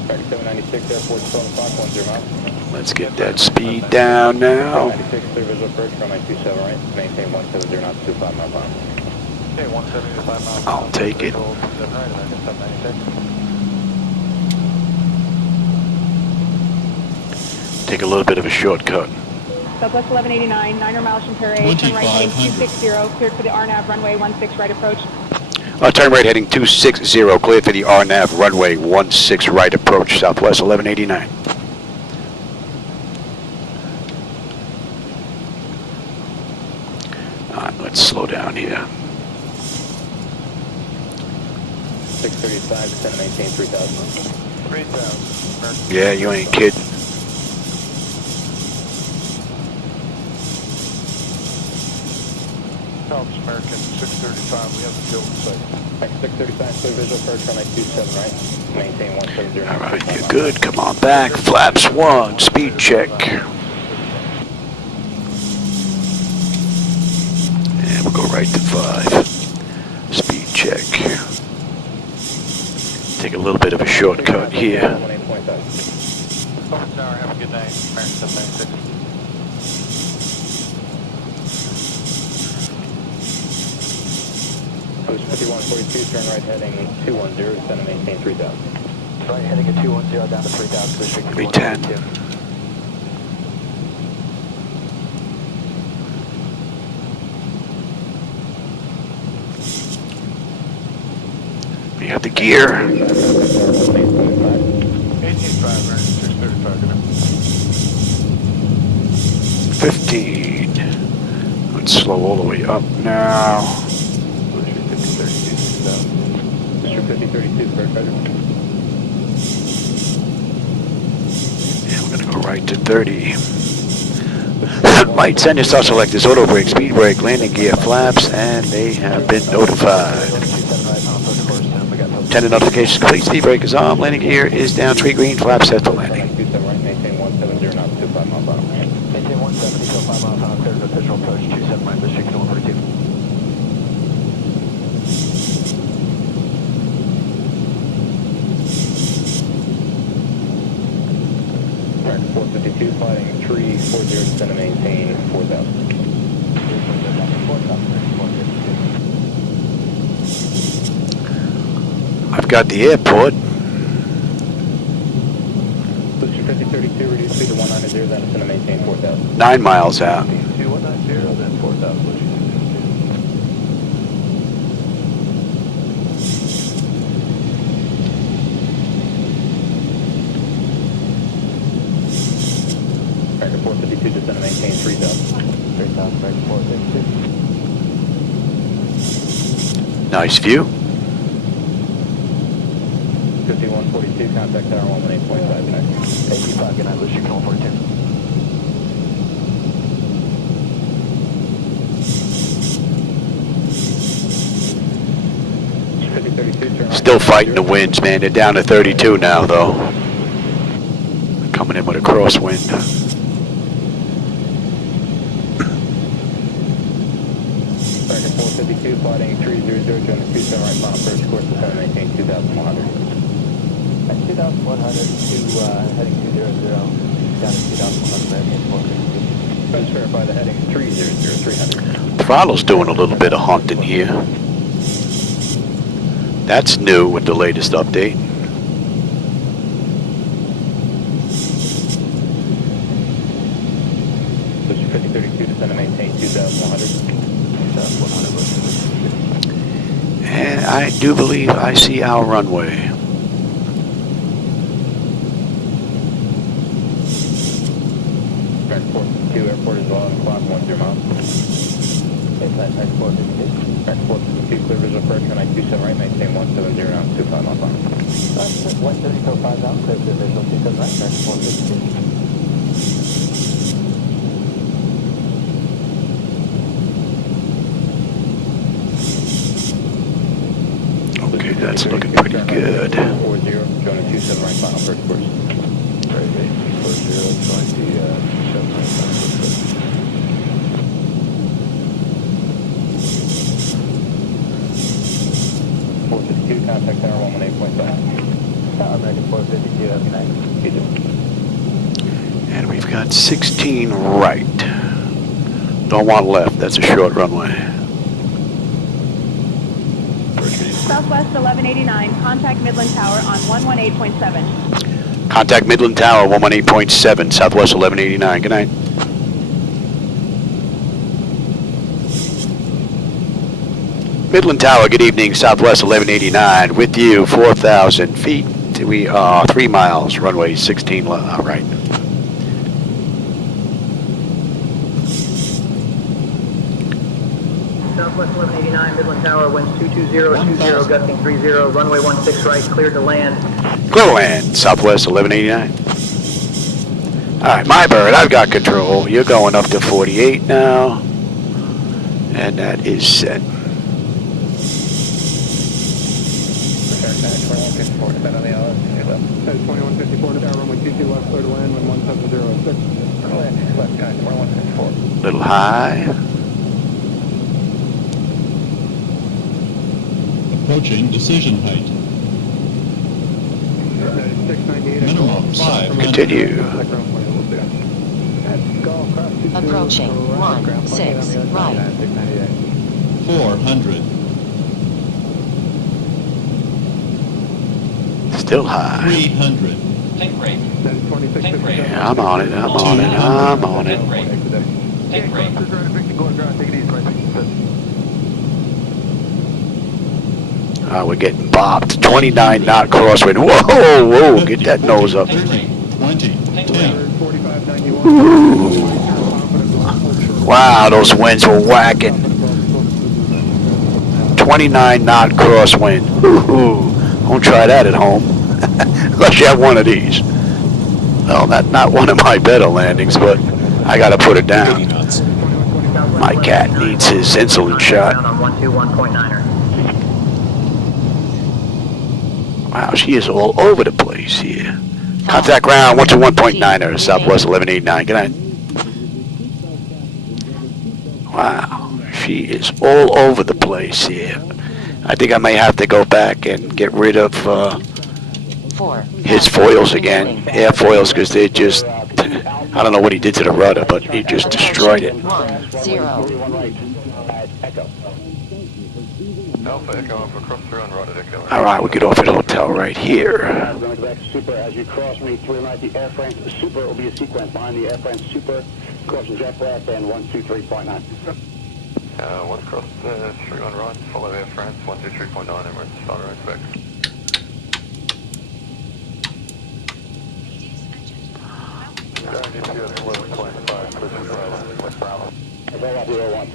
American 796, airport 12 o'clock, 10 miles. Let's get that speed down now. 796, clear visual approach, runway 27 right, maintain 170 knots to 5 mile final. Okay, 170 to 5 miles. I'll take it. 27 right, American 796. Take a little bit of a shortcut. Southwest 1189, 9 miles from Perry, turn right heading 260, cleared for the RNAV runway 16 right approach. Turn right heading 260, clear for the RNAV runway 16 right approach, Southwest 1189. All right, let's slow down here. 635, descend to maintain 3,000. 3,000. Yeah, you ain't kidding. South American 635, we have the field in sight. 635, clear visual approach runway 27 right. Maintain 170. All right, you're good. Come on back. Flaps 1, speed check. And we'll go right to 5. Speed check. Take a little bit of a shortcut here. Tower, have a good night. American 796. Post 5142, turn right heading 210, descend and maintain 3000. Right heading at 210 down to 3000, position 310. 212. We have the gear. 18.5, American 635, good night. 15. Let's slow all the way up now. Mr. 5032, correct measure. And we're gonna go right to 30. Lights and your start selectors, auto brake, speed brake, landing gear, flaps, and they have been notified. 10 notifications complete, speed brake is on, landing gear is down, tree green, flaps set for landing. 27 right, maintain 170 knots, 25 miles an hour. Maintain 170, 5 miles an hour, clear to official approach 27 right, position 142. American 452, flying 340, descend and maintain 4000. I've got the airport. Booster 5032, reduce speed to 190, then descend and maintain 4000. 9 miles out. 2190, then 4000. American 452, descend and maintain 3000. 3000, American 452. Nice view. 5142, contact tower 118.5, good night. 85, good night, position 142. Still fighting the winds, man. They're down to 32 now, though. Coming in with a crosswind. American 452, flying 300, join the 27 right, final approach course, descend and maintain 2100. At 2100 to heading 200, down to 2100, American 452. Let's verify the heading 300, 300. Throttle's doing a little bit of hunting here. That's new with the latest update. Booster 5032, descend and maintain 2100. 2100. And I do believe I see our runway. American 452, airport is 11 o'clock, 10 miles. American 452. American 452, clear visual approach, runway 27 right, maintain 170 knots, 25 miles an hour. 130, so 5 down, clear to visual 27 right, American 452. Okay, that's looking pretty good. 40, join the 27 right, final approach course. Very good. 40, join the 27 right, final approach course. 452, contact tower 118.5. Tower American 452, have a good night. You too. And we've got 16 right. Don't want left, that's a short runway. Southwest 1189, contact Midland Tower on 118.7. Contact Midland Tower 118.7, Southwest 1189. Good night. Midland Tower, good evening, Southwest 1189. With you, 4,000 feet. We are 3 miles, runway 16 right. Southwest 1189, Midland Tower, winds 220, gusting 30, runway 16 right, cleared to land. Clear to land, Southwest 1189. All right, my bird, I've got control. You're going up to 48 now. And that is set. 2154, depend on the hour. 2154 to runway 22 left, clear to land, wind 1706. Left, guys, 2154. Little high. Approaching decision height. Minimum 5. Continue. Approaching 16 right. 400. Still high. 300. Take rate. Take rate. Yeah, I'm on it. I'm on it. I'm on it. Take rate. We're getting bopped. 29 knot crosswind. Whoa, whoa, get that nose up. 30. 20. 10. Ooh. Wow, those winds were whacking. 29 knot crosswind. Ooh. Don't try that at home. Unless you have one of these. Well, not one of my better landings, but I gotta put it down. My cat needs his insulin shot. Wow, she is all over the place here. Contact ground 121.9er, Southwest 1189. Good night. Wow, she is all over the place here. I think I may have to go back and get rid of his foils again, airfoils, because they just, I don't know what he did to the rudder, but he just destroyed it. 0. Alpha Echo Alpha, cross through on rudder Echo. All right, we get off at a hotel right here. Super, as you cross me through right, the Air France Super will be a sequence behind the Air France Super, crossing jet left and 123.9. One cross through on right, follow Air France 123.9 Emirates, starter expect. I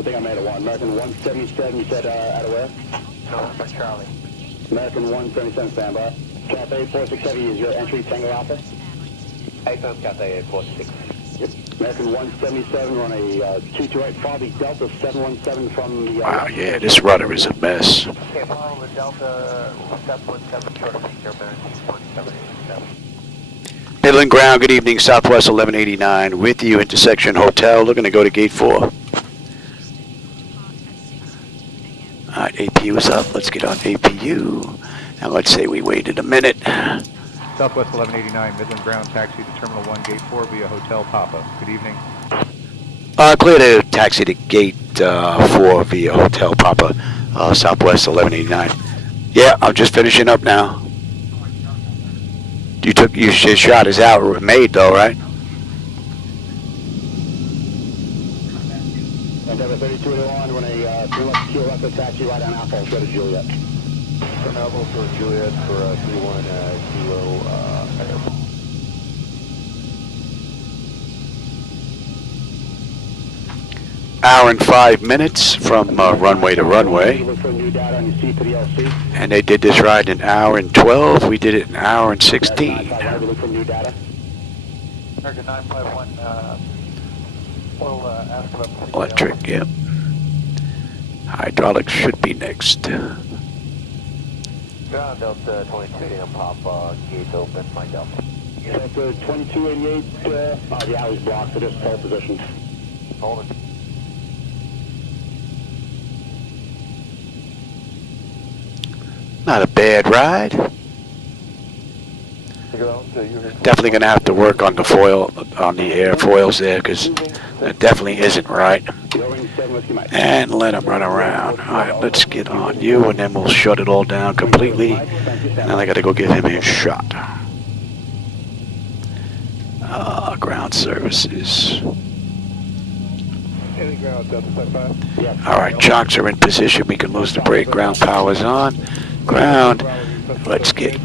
think I made a 1. American 177, you said out of where? No, for Charlie. American 177, standby. Cathay 46 Heavy is your entry, Tango Alpha? Echo Cathay 46. Yep. American 177, we're on a 228 Folly Delta 717 from the... Wow, yeah, this rudder is a mess. Okay, follow the Delta 717 short of your bearing 1787. Midland ground, good evening, Southwest 1189, with you, intersection hotel, looking to go to gate 4. Alright, APU is up, let's get on APU. Now let's say we waited a minute. Southwest 1189, Midland ground, taxi to Terminal 1, gate 4 via Hotel Papa. Good evening. Clear to taxi to gate 4 via Hotel Papa, Southwest 1189. Yeah, I'm just finishing up now. Your shot is out, made though, right? Endeavor 3281, we're on a 3 left keel left of taxi right on Alpha, go to Juliet. From Alpha for Juliet for 31 Kilo Airport. Hour and 5 minutes from runway to runway. And they did this ride in an hour and 12. We did it in an hour and 16. American 951, we'll ask about the Electric, yep. Hydraulics should be next. Ground Delta 22, pop gate open, find out. Delta 2288, the alley's blocked for this pole position. Hold it. Not a bad ride. Definitely going to have to work on the foil, on the airfoils there, because that definitely isn't right. And let them run around. All right, let's get on you, and then we'll shut it all down completely. And then I got to go give him his shot. Ground services. All right, chocks are in position. We can lose the brake. Ground power's on. Ground. Let's get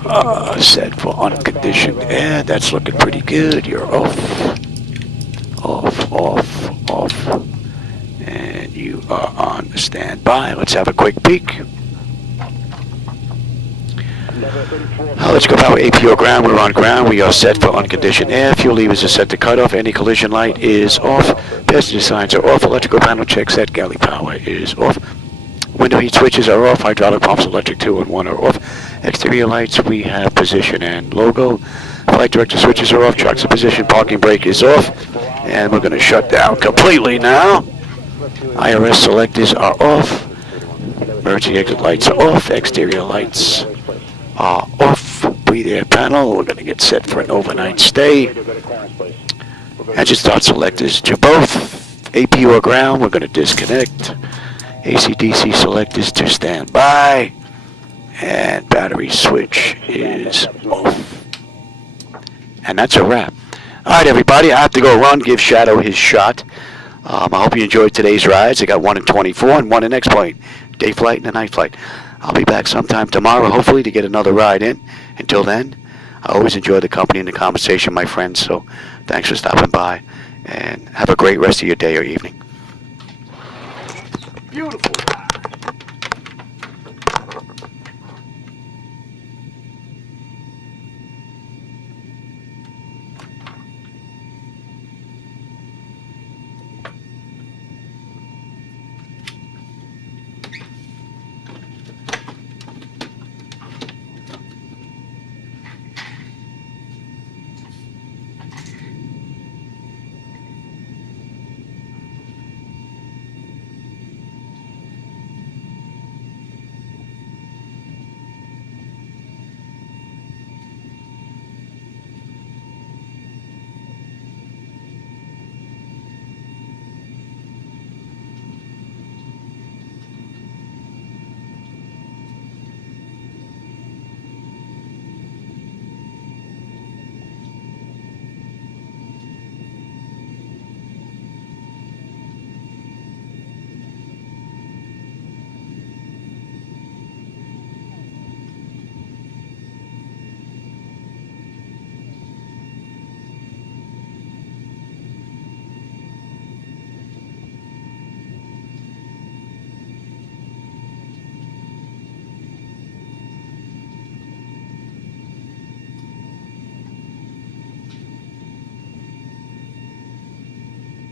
set for unconditioned air. That's looking pretty good. You're off. Off, off, off. And you are on standby. Let's have a quick peek. Let's go power APO ground. We're on ground. We are set for unconditioned air. Fuel levers are set to cut off. Any collision light is off. Passenger signs are off. Electrical panel check set. Galley power is off. Window heat switches are off. Hydraulic pumps, electric 2 and 1 are off. Exterior lights, we have position and logo. Flight director switches are off. Trucks in position. Parking brake is off. And we're going to shut down completely now. IRS selectors are off. Emergency exit lights are off. Exterior lights are off. Breathe air panel. We're going to get set for an overnight stay. Engine start selectors to both. APU or ground. We're going to disconnect. AC/DC selectors to standby. And battery switch is off. And that's a wrap. All right, everybody. I have to go run, give Shadow his shot. I hope you enjoyed today's rides. I got 1 in 24 and 1 in X-Plane. Day flight and a night flight. I'll be back sometime tomorrow, hopefully, to get another ride in. Until then, I always enjoy the company and the conversation, my friends. So thanks for stopping by. And have a great rest of your day or evening. Beautiful.